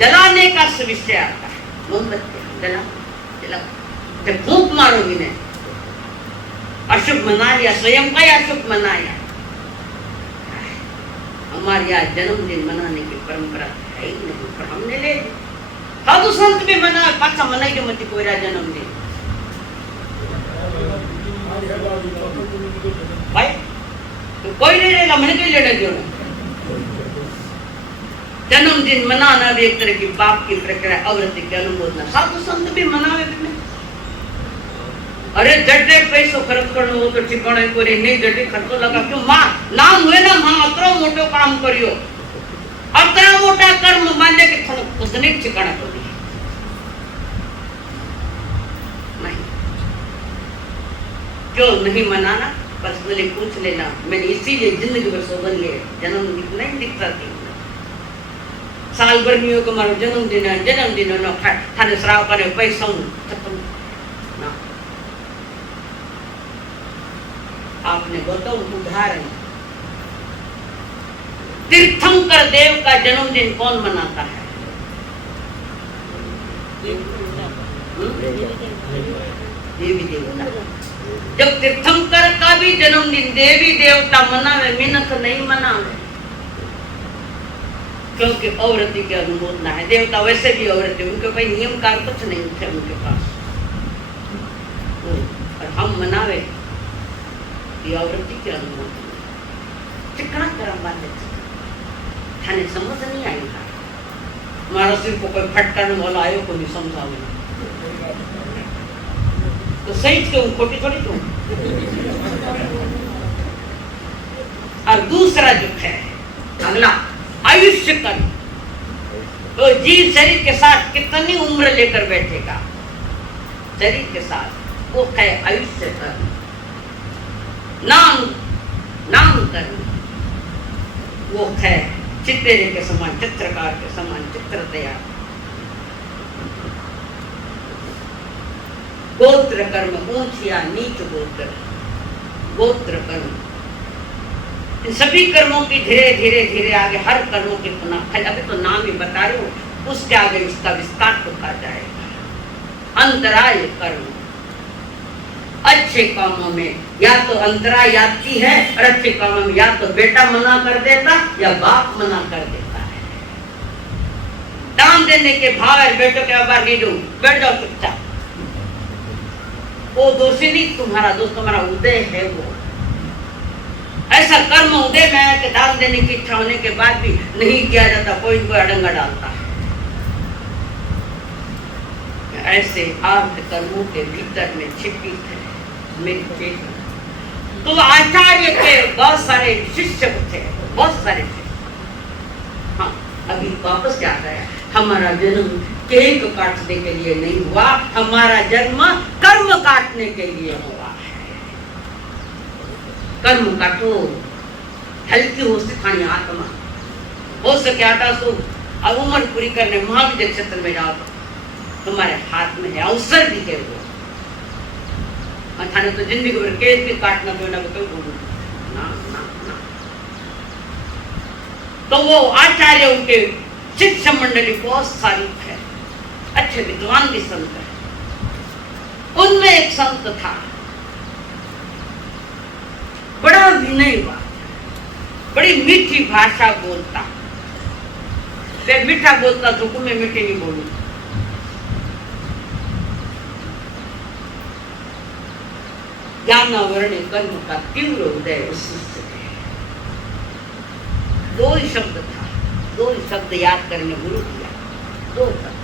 जलाने का विषय आता है। मोमबत्ती जला जला, जब फूंक मारोगी ने अशुभ मना लिया, स्वयं का ही अशुभ मनाया। हमारे यहाँ जन्मदिन मनाने की परंपरा है ही नहीं, पर हमने ले ली। साधु संत भी मना, पाछा मनाई मत कोई जन्मदिन भाई, तो कोई नहीं रहेगा, मैंने कहीं लेना क्यों? जन्मदिन मनाना भी एक तरह की पाप की प्रक्रिया, आवृत्ति की अनुमोदना। साधु संत भी मनावे भी नहीं। अरे जटे पैसो खर्च करनो हो तो ठिकाने कोई नहीं, जटे खर्चो लगा क्यों? मां नाम हुए ना, मां अतरो मोटो काम करियो, अतरा मोटा कर्म माने के थने उसने ठिकाना को दी नहीं। क्यों नहीं मनाना? बस बोले पूछ लेना, मैंने इसीलिए जिंदगी भर सोबन ले जन्म नहीं दिखता थी। साल भर नहीं हो को मारो जन्मदिन न थाने श्राव करे पैसा खत्म ना। आपने बताओ उदाहरण, तीर्थंकर देव का जन्मदिन कौन मनाता है? देवी देवता। जब तीर्थंकर का भी जन्मदिन देवी देवता मनावे, मिन्नत नहीं मनावे, क्योंकि औरती की अनुमोदना है। देवता वैसे भी औरत है, उनके भाई नियम कार कुछ नहीं थे उनके पास, और हम मनावे ये औरती की अनुमोदना। चिकना करम बात थाने समझ नहीं आई था। मारा सिर को कोई फटकारने वाला आयो को नहीं समझा में तो सही क्यों खोटी थोड़ी क्यों। और दूसरा जो है अगला आयुष्य कर्म, तो जीव शरीर के साथ कितनी उम्र लेकर बैठेगा, शरीर के साथ, वो है आयुष्य कर्म। नाम कर्म, वो है चित्तेरे के समान, चित्रकार के समान चित्र तैयार। गोत्र कर्म, ऊंच या नीच गोत्र, गोत्र कर्म, इन सभी कर्मों की धीरे धीरे धीरे आगे हर कर्मों के पुनः, अभी तो नाम ही बता रहे हो, उसके आगे उसका विस्तार होता जाएगा। अंतराय कर्म, अच्छे कामों में या तो अंतराय आती है, और अच्छे कामों में या तो बेटा मना कर देता या बाप मना कर देता है। दान देने के भाव है, बेटों के बाहर नहीं दो, बैठ जाओ चुपचाप, वो दोषी नहीं तुम्हारा दोस्त, तुम्हारा उदय है वो। ऐसा कर्म उदय में कि दान देने की इच्छा होने के बाद भी नहीं किया जाता, कोई कोई अड़ंगा डालता है। ऐसे आर्थ कर्मों के भीतर में छिपी है मेरी चेतना। तो आचार्य के बहुत सारे शिष्य थे, बहुत सारे शिष्य। हाँ, अभी वापस क्या गया, हमारा जन्म केक काटने के लिए नहीं हुआ, हमारा जन्म कर्म काटने के लिए हुआ है। कर्म काटो, हल्की हो सिखानी आत्मा, हो सके आता सो अब उम्र पूरी करने महाविद्य क्षेत्र में जाओ, तुम्हारे हाथ में है, अवसर भी है वो। थाने तो जिंदगी भर केक भी काटना तो ना कोई बोलू ना ना ना। तो वो आचार्य उनके शिष्य मंडली बहुत सारी है, अच्छे विद्वान भी संत है। उनमें एक संत था, बड़ा विनयवान, बड़ी मीठी भाषा बोलता, मैं मीठा बोलता तो तुम्हें मीठी नहीं बोलू। ज्ञानावरण कर्म का तीव्र उदय उस शिष्य में। दो ही शब्द था, दो ही शब्द याद करने गुरु दिया, दो शब्द।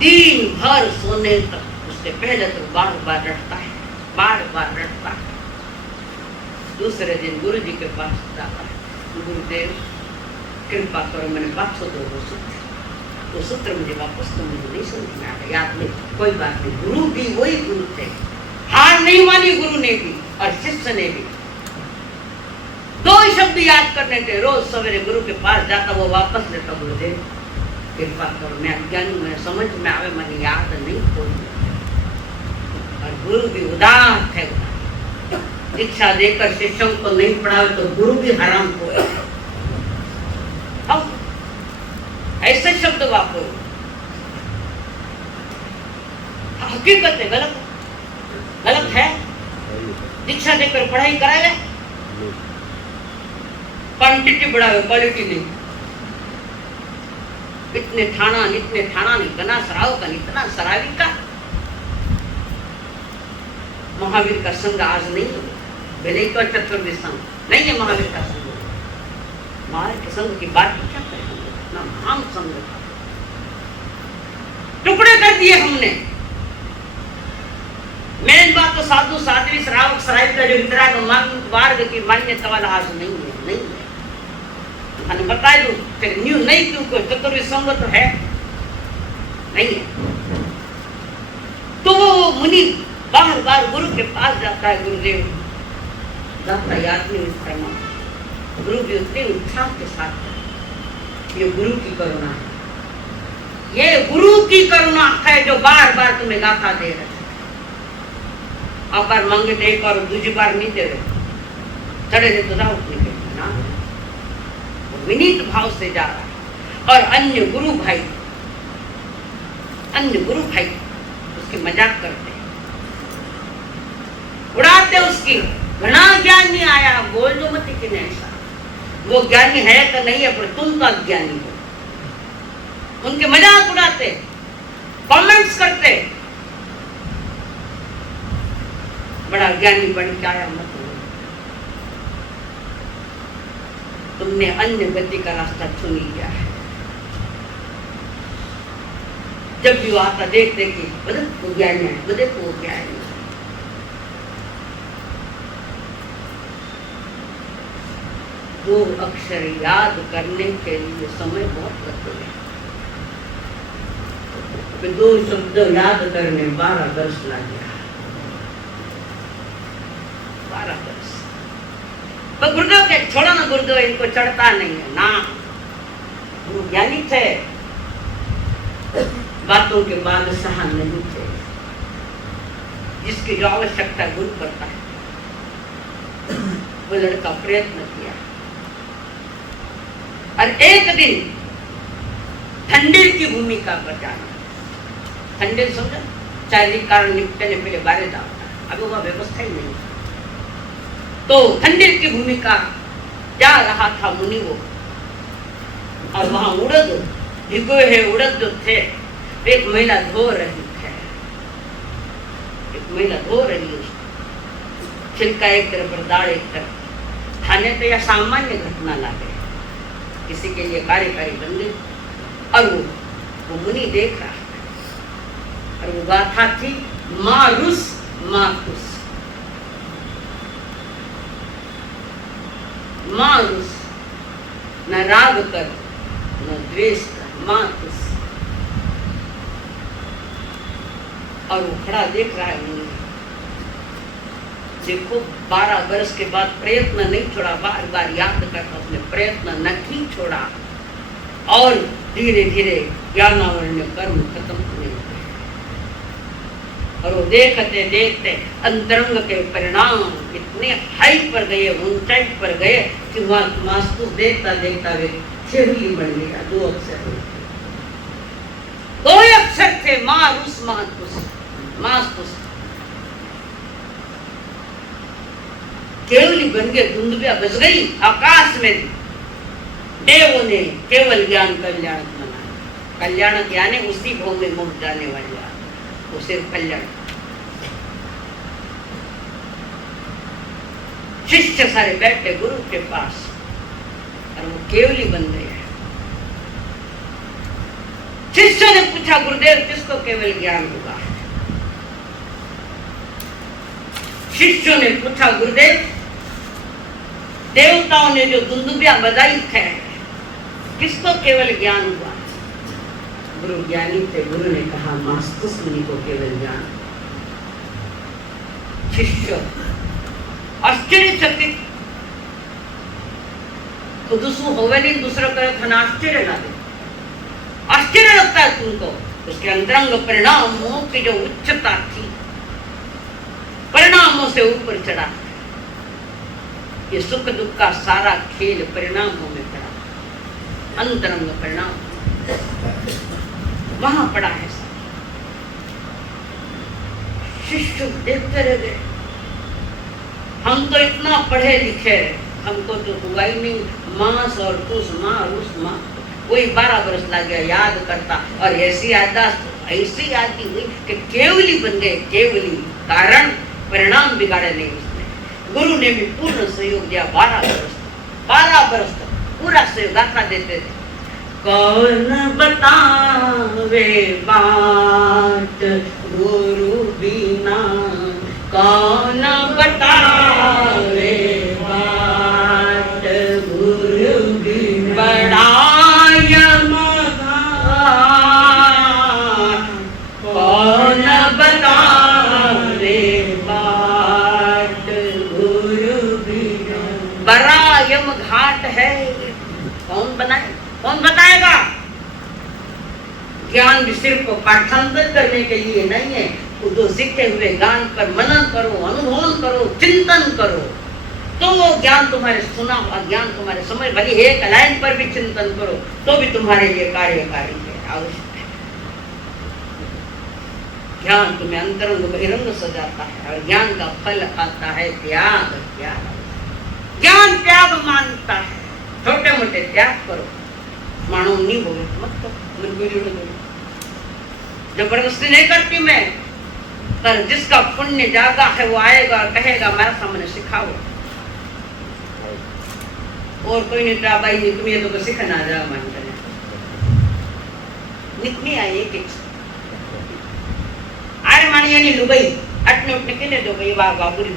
दिन भर सोने तक उससे पहले तो बार बार रटता है, बार बार रटता है। दूसरे दिन गुरु जी के पास जाता है, गुरुदेव कृपा करो, मैंने 502 सूत्र, तो सूत्र मुझे वापस तो मुझे नहीं समझ में आ गया, याद नहीं, कोई बात नहीं। गुरु भी वही गुरु थे, हार नहीं मानी गुरु ने भी और शिष्य ने भी। दो ही शब्द याद करने थे, रोज सवेरे गुरु के पास जाता, वो वापस लेता, गुरुदेव कृपा करो, मैं अज्ञानी, मैं समझ में आवे, मैंने याद नहीं कोई। और गुरु भी उदास है, शिक्षा देकर शिष्यों को नहीं पढ़ावे तो गुरु भी हराम को ऐसे शब्द वापरो, हकीकत है, गलत गलत है। दीक्षा देकर पढ़ाई कराए, क्वांटिटी बढ़ावे, क्वालिटी नहीं। इतने थाना नहीं, गना सराव का, इतना सरावी का। महावीर का संग आज नहीं है, भले तो चतुर्वेद संघ नहीं है महावीर का संग। महावीर के संग की बात ही क्या करें, ना महान संग टुकड़े कर दिए हमने। मेन बात तो साधु साध्वी श्रावक श्राविक का जो वितराग मार्ग की मान्यता वाला आज नहीं है, नहीं है। मैंने बता दूं फिर न्यू नहीं, क्यों कोई चतुर्वेद संग तो है नहीं है। तो वो मुनि बार बार गुरु के पास जाता है, गुरुदेव जाता याद नहीं उस कर्म। गुरु भी उतने उत्साह के साथ, ये गुरु की करुणा है, ये गुरु की करुणा है जो बार बार तुम्हें गाथा दे रहे। आप बार मांगे तो एक और दूसरी बार नहीं दे रहे, चढ़े दे तो जाओ ना, विनीत भाव से जा रहा है। और अन्य गुरु भाई उसकी मजाक करते, उड़ाते उसकी, घना ज्ञान नहीं आया, बोल जो मत कि नहीं, ऐसा वो ज्ञानी है तो नहीं है, पर तुम तो अज्ञानी हो। उनके मजाक उड़ाते, कमेंट्स करते, बड़ा ज्ञानी बन के आया मत। तुमने अन्य गति का रास्ता चुन लिया है। जब भी वो आता देखते कि बदल वो ज्ञान है, बदल वो ज्ञान है। दो अक्षर याद करने के लिए समय बहुत लगते हैं। दो शब्द याद करने 12 वर्ष लग गया। 12 वर्ष। पर गुरुदेव के छोड़ो ना, गुरुदेव इनको चढ़ता नहीं है ना, वो ज्ञानी थे, बातों के बादशाह नहीं थे। जिसकी जो आवश्यकता गुरु करता है, वो लड़का प्रयत्न किया और एक दिन ठंडिल की भूमिका पर जाना। ठंडिल समझा, शारीरिक कारण निपटने के लिए बाहर जाता है, अभी वह व्यवस्था ही नहीं। तो ठंडिल की भूमिका जा रहा था मुनि वो, और वहां उड़द भिगोए है उड़द जो थे, एक महिला धो रही है, एक महिला धो रही है, छिलका एक तरफ और दाल एक तरफ। खाने तो यह सामान्य घटना लागे, किसी के लिए कार्यकारी बन गई। और वो मुनि देख रहा है, और वो गाथा थी मारुस माकुस, मारुस, न राग कर न द्वेष कर, माकुस। और वो खड़ा देख रहा है मुनि। देखो 12 वर्ष के बाद प्रयत्न नहीं छोड़ा, बार बार याद करता, उसने प्रयत्न नहीं छोड़ा, और धीरे धीरे ज्ञानावरण कर्म खत्म होने लगे। और वो देखते देखते अंतरंग के परिणाम इतने हाई पर गए, ऊंचाई पर गए कि मास्तु देखता देखता वे छेहुली बन गया। 2 अक्षर, 2 अक्षर थे, मारुस मातुस, मास्तुस। केवली बन गए, धुंधुबिया बज गई आकाश में। देवों ने केवल ज्ञान कल्याण बनाया। कल्याण ज्ञान है उसी भाव में मुड़ जाने वाली, वो सिर्फ कल्याण। शिष्य सारे बैठे गुरु के पास, और वो केवली बन गए। शिष्य ने पूछा, गुरुदेव किसको केवल ज्ञान होगा? शिष्यों ने पूछा, गुरुदेव देवताओं ने जो दुंदुबिया बजाई है, किसको केवल ज्ञान हुआ? गुरु ज्ञानी थे, गुरु ने कहा मास्तुस मुनि को केवल ज्ञान। शिष्य आश्चर्यचकित, खुद सु होवे नहीं, दूसरा करे खाना आश्चर्य ना दे। आश्चर्य लगता है तुमको, उसके अंतरंग परिणामों की जो उच्चता थी, परिणामों से ऊपर चढ़ा। ये सुख दुख का सारा खेल परिणामों में पड़ा, अंतरंग परिणाम वहां पड़ा है। शिष्य देखते रह गए। हम तो इतना पढ़े लिखे, हमको तो हुआ ही नहीं, मांस और तुस मारूस मां, वही 12 वर्ष लग गया याद करता। और ऐसी याददाश्त ऐसी याद की हुई कि केवली बन गए। केवली कारण परिणाम बिगाड़े नहीं उसने। गुरु ने भी पूर्ण सहयोग दिया। 12 वर्ष तक पूरा सहयोग गाथा देते थे। कौन बतावे बात गुरु बिना, कौन बतावे बात गुरु बिना, बड़ा कौन बतावे बात गुरु बिना। बड़ा यम घाट है, कौन बनाए, कौन बताएगा? ज्ञान भी सिर्फ पाठांतर करने के लिए नहीं है, तो सीखे हुए ज्ञान पर मनन करो, अनुभव करो, चिंतन करो, तो वो ज्ञान तुम्हारे सुना हुआ ज्ञान तुम्हारे समझ, भली एक लाइन पर भी चिंतन करो तो भी तुम्हारे लिए कार्यकारी है, आवश्यक है। ज्ञान तुम्हें अंतरंग बहिरंग सजाता है, और ज्ञान का फल आता है त्याग। ज्ञान त्याग मानता है। छोटे मोटे त्याग करो, मानो नहीं बोले मत करो, जबरदस्ती नहीं करती मैं। पर जिसका पुण्य जागा है वो आएगा, कहेगा मेरा सामने सिखाओ। और कोई नहीं था भाई नहीं तुम्हें तो सीखना जा मानते निकली आई एक आरे मानी यानी लुबई अटने उठने के लिए दो भाई वाह वाह पूरी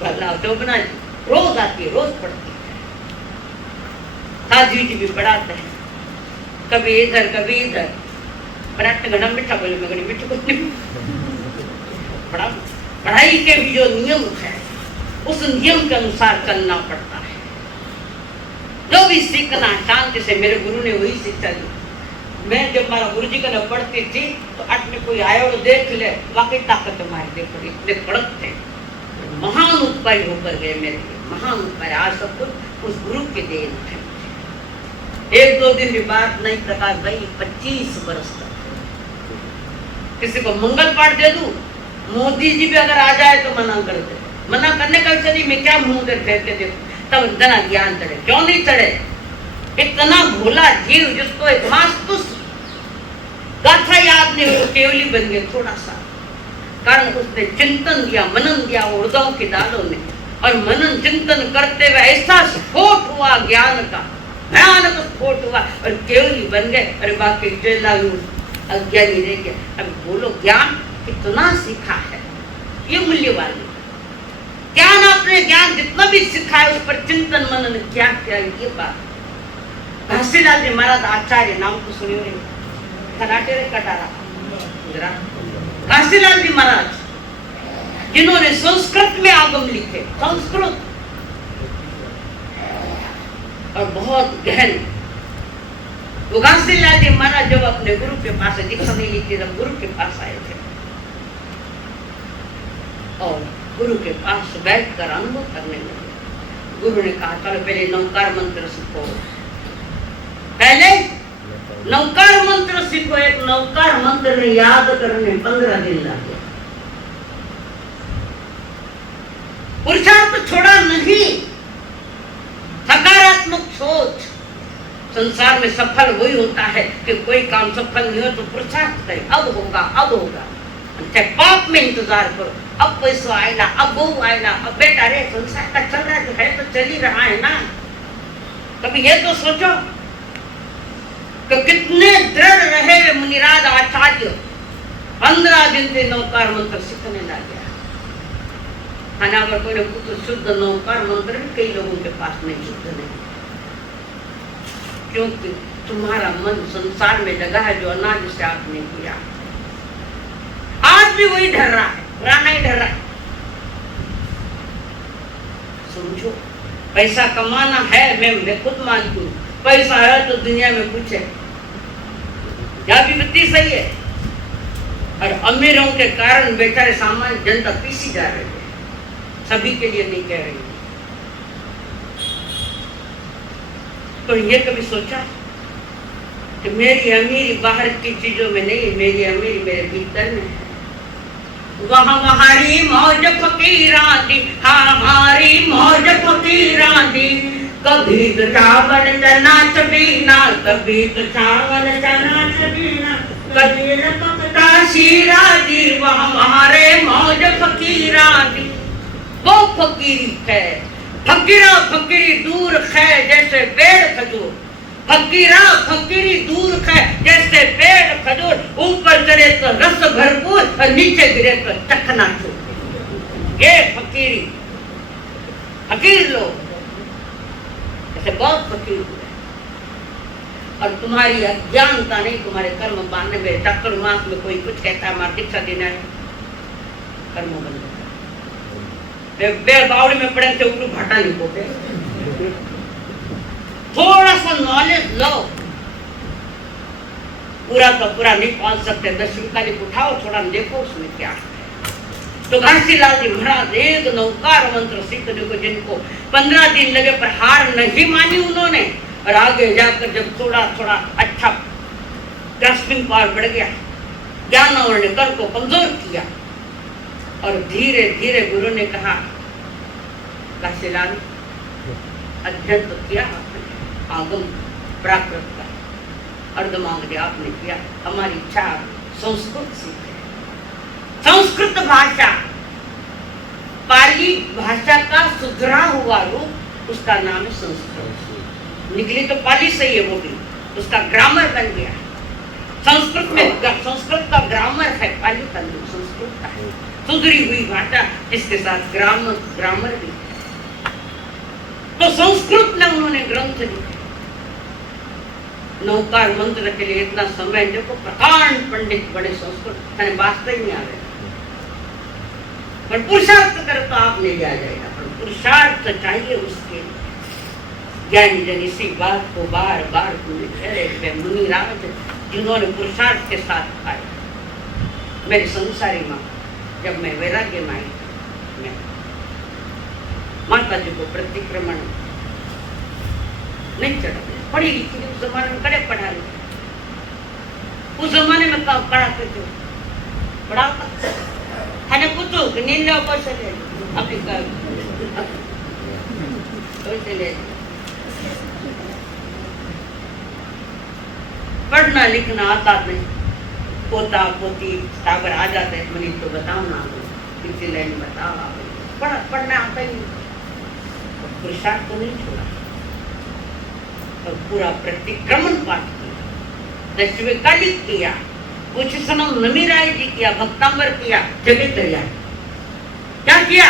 भला तो बना रोज आती है रोज पढ़ती है हाजी जी भी पढ़ाते हैं कभी इधर कभी इधर पढ़ाते घना मीठा बोले मैं घनी मीठा बोले पढ़ाई के भी जो नियम है उस नियम के अनुसार चलना पड़ता है जो भी सीखना शांति से मेरे गुरु ने वही शिक्षा दी मैं जब हमारा गुरु जी का पढ़ती थी तो अट में कोई आया और देख ले वाकई ताकत मार देखो इतने कड़क थे महान उत्पारी होकर गए मेरे लिए महान उत्पारी आज सब कुछ उस गुरु के देन है एक दो दिन की बात नहीं प्रकाश भाई 25 वर्ष तक किसी को मंगल पाठ दे दूं मोदी जी भी अगर आ जाए तो मना कर दे मना करने का नहीं मैं क्या मुंह दे फेंकते देखो तब इतना ज्ञान चढ़े क्यों नहीं चढ़े इतना भोला जीव जिसको एक मास्तुस गाथा याद नहीं हो केवली बन गए थोड़ा सा कारण उसने चिंतन दिया मनन दिया उर्दों की दालों ने और मनन चिंतन करते हुए ऐसा स्फोट हुआ ज्ञान का भयानक स्फोट हुआ और केवली बन गए अरे बाकी अज्ञानी रह गया अब बोलो ज्ञान कितना सीखा है ये मूल्यवान ज्ञान आपने ज्ञान जितना भी सीखा है उस पर चिंतन मनन क्या क्या ये बात घासीलाल जी महाराज आचार्य नाम तो सुनी हो खराटे रे कटारा घासीलाल जी महाराज जिन्होंने संस्कृत में आगम लिखे संस्कृत और बहुत गहन वो घासीलाल जी महाराज जब अपने गुरु के पास दीक्षा नहीं ली थी जब गुरु के पास आए थे और गुरु के पास बैठकर अनुभव करने लगे गुरु ने कहा चलो पहले नौकार मंत्र सीखो पहले नौकार मंत्र सीखो एक नौकार मंत्र याद करने 15 दिन लगे पुरुषार्थ छोड़ा नहीं सकारात्मक सोच संसार में सफल वही होता है कि कोई काम सफल नहीं हो तो पुरुषार्थ करे अब होगा चाहे पाप में इंतजार करो अब पैसा आएगा अब वो आएगा अब बेटा रे संसार का चल रहा है तो है तो चल ही रहा है ना कभी ये तो सोचो कि कितने दृढ़ रहे मुनिराज आचार्य 15 दिन से नौकार मंत्र सीखने लग गया खाना पर कोई तो शुद्ध नौकार मंत्र भी कई लोगों के पास नहीं शुद्ध नहीं क्योंकि तुम्हारा मन संसार में जगह है जो अनाज से आपने किया आज भी वही ढर रहा है पुराना ही ढर रहा है समझो पैसा कमाना है मैं खुद मानती हूँ पैसा है तो दुनिया में कुछ है यह भी बिल्कुल सही है और अमीरों के कारण बेचारे सामान्य जनता पीसी जा रही है सभी के लिए नहीं कह रही तो ये कभी सोचा कि मेरी अमीरी बाहर की चीजों में नहीं मेरी अमीरी मेरे भीतर में है वहाँ हमारी मौज फकीरां दी हमारी मौज फकीरां दी कभी तो चावल चना चबीना कभी तो चावल चना चबीना कभी लपकता शीरा दी वहाँ हमारे मौज फकीरां दी वो फकीरी है फकीरा फकीरी दूर है जैसे पेड़ खजूर फकीरा फकीरी दूर है जैसे पेड़ खजूर ऊपर चढ़े तो रस भरपूर और नीचे गिरे तो चकनाचूर ये फकीरी फकीर लोग ऐसे बहुत फकीर हुए और तुम्हारी अज्ञानता नहीं तुम्हारे कर्म बांधने में चक्कर मास में कोई कुछ कहता है हमारा दीक्षा देना है कर्म बंद बावड़ी में पड़े थे ऊपर भाटा नहीं पोते थोड़ा सा नॉलेज लो पूरा का पूरा नहीं पाल सकते 10 रुपया उठाओ थोड़ा देखो उसमें क्या है तो घासीलाल जी महाराज एक नौकार मंत्र सीखने को जिनको 15 दिन लगे पर हार नहीं मानी उन्होंने और आगे जाकर जब थोड़ा थोड़ा अच्छा ग्रास्पिंग पावर बढ़ गया ज्ञान और ने कर को कमजोर किया और धीरे धीरे गुरु ने कहा घासीलाल अध्ययन तो किया आगम प्राकृत का अर्धमांग आपने किया हमारी इच्छा संस्कृत सीखे संस्कृत भाषा पाली भाषा का सुधरा हुआ रूप उसका नाम है संस्कृत। निकली तो पाली से ही है वो भी, उसका ग्रामर बन गया। संस्कृत में संस्कृत का ग्रामर है, पाली का नहीं, संस्कृत का है। सुधरी हुई भाषा जिसके साथ ग्रामर भी। तो संस्कृत में उन्होंने ग्रंथ लिखे। नौकार मंत्र के लिए इतना समय देखो, प्रकांड पंडित बड़े संस्कृत मैंने वास्ते ही नहीं आ रहे, पर पुरुषार्थ कर तो आप नहीं जा जाएगा, पर पुरुषार्थ चाहिए उसके। ज्ञानी जन इसी बात को बार बार मुनि राज जिन्होंने पुरुषार्थ के साथ पाया। मेरी संसारी माँ, जब मैं वैराग्य में आई, मैं माता जी को प्रतिक्रमण नहीं चढ़ा, पढ़ी लिखी उस जमाने में करे पढ़ा लिखा, उस जमाने में पढ़ाते थे, पढ़ाता खाने पूछो कि नींद कैसे ले अपनी कैसे ले। पढ़ना लिखना आता नहीं, पोता पोती टाबर आ जाते हैं, मनी तो बताओ ना, किसी लाइन बताओ, पढ़ना आता ही नहीं। पुरुषार्थ तो नहीं छोड़ा और पूरा प्रतिक्रमण पाठ किया, दशविकालिक किया, कुछ सनम नमी राय जी किया, भक्तांबर किया, जगत दरिया क्या किया।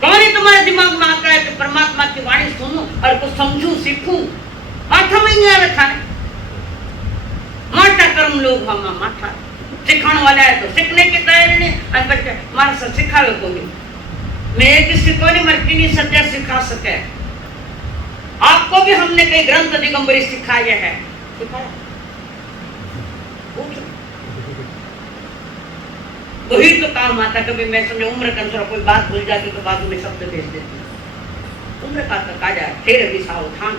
कौन ही तुम्हारे दिमाग में आता है कि परमात्मा की वाणी सुनूं और कुछ समझूं सीखूं? माथा में नहीं आ रखा है, माठा कर्म लोग हम माठा सिखाने वाला है तो सीखने की तैयारी नहीं, मारा से सिखावे को नहीं। मैं किसी को नहीं मरती नहीं सत्य सिखा सके। आपको भी हमने कई ग्रंथ दिगंबरी सिखाया है, सिखाया वही तो काम आता। कभी मैं समझो उम्र के अनुसार कोई बात भूल जाती तो बाजू में शब्द भेज देती। उम्र का काजा फिर भी सावधान।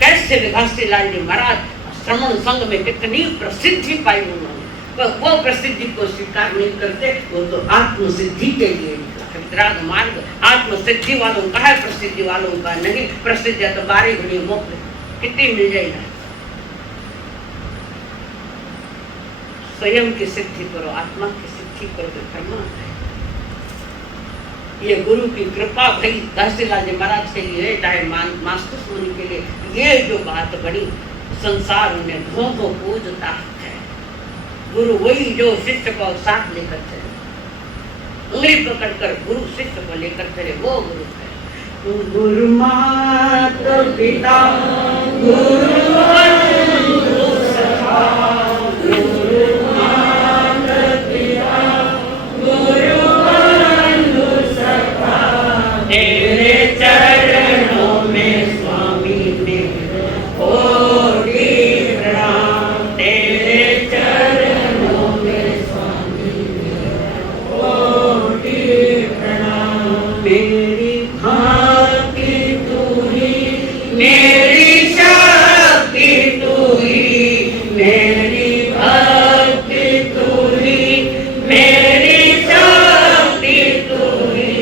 कैसे विभासी लाल जी महाराज श्रमण संघ में कितनी प्रसिद्धि पाई उन्होंने, वो प्रसिद्धि को स्वीकार नहीं करते, वो तो आत्म सिद्धि के लिए वितराग मार्ग। आत्म सिद्धि वालों का है, प्रसिद्धि वालों का नहीं। प्रसिद्धि तो 12 घड़ी मुक्त कितनी मिल जाएगा। स्वयं की सिद्धि करो, आत्मा की सिद्धि करो तो करना है। ये गुरु की कृपा भाई दासीलाल जी महाराज के लिए, चाहे मास्टर मुनि के लिए, ये जो बात बड़ी संसार उन्हें धो पूजता है। गुरु वही जो शिष्य को साथ लेकर चले, उंगली पकड़कर गुरु शिष्य को लेकर चले, वो गुरु है। गुरु माता पिता गुरु बंधु सखा, गुरु माता पिता गुरु बंधु सखा, तेरे चरणों में स्वामी मेरे कोटि प्रणाम, तेरे चरणों में स्वामी मेरे कोटि प्रणाम। मेरी भक्ति तू ही, मेरी शक्ति तू ही, मेरी भक्ति तू ही, मेरी शक्ति तू ही,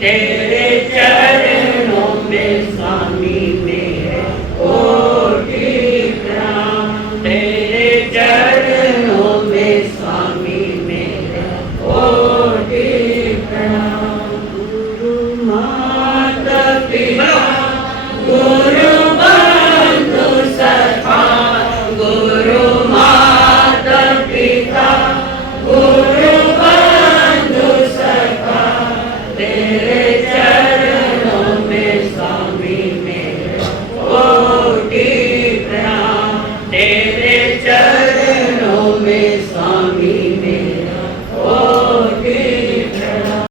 तेरे चरणों में स्वामी मेरे कोटि प्रणाम, तेरे चरणों में स्वामी मेरे कोटि प्रणाम। गुरु माता पिता गुरु बंधु सखा, गुरु माता पिता गुरु बंधु सखा, तेरे चरणों में स्वामी मेरे कोटि प्रणाम, तेरे चरणों में स्वामी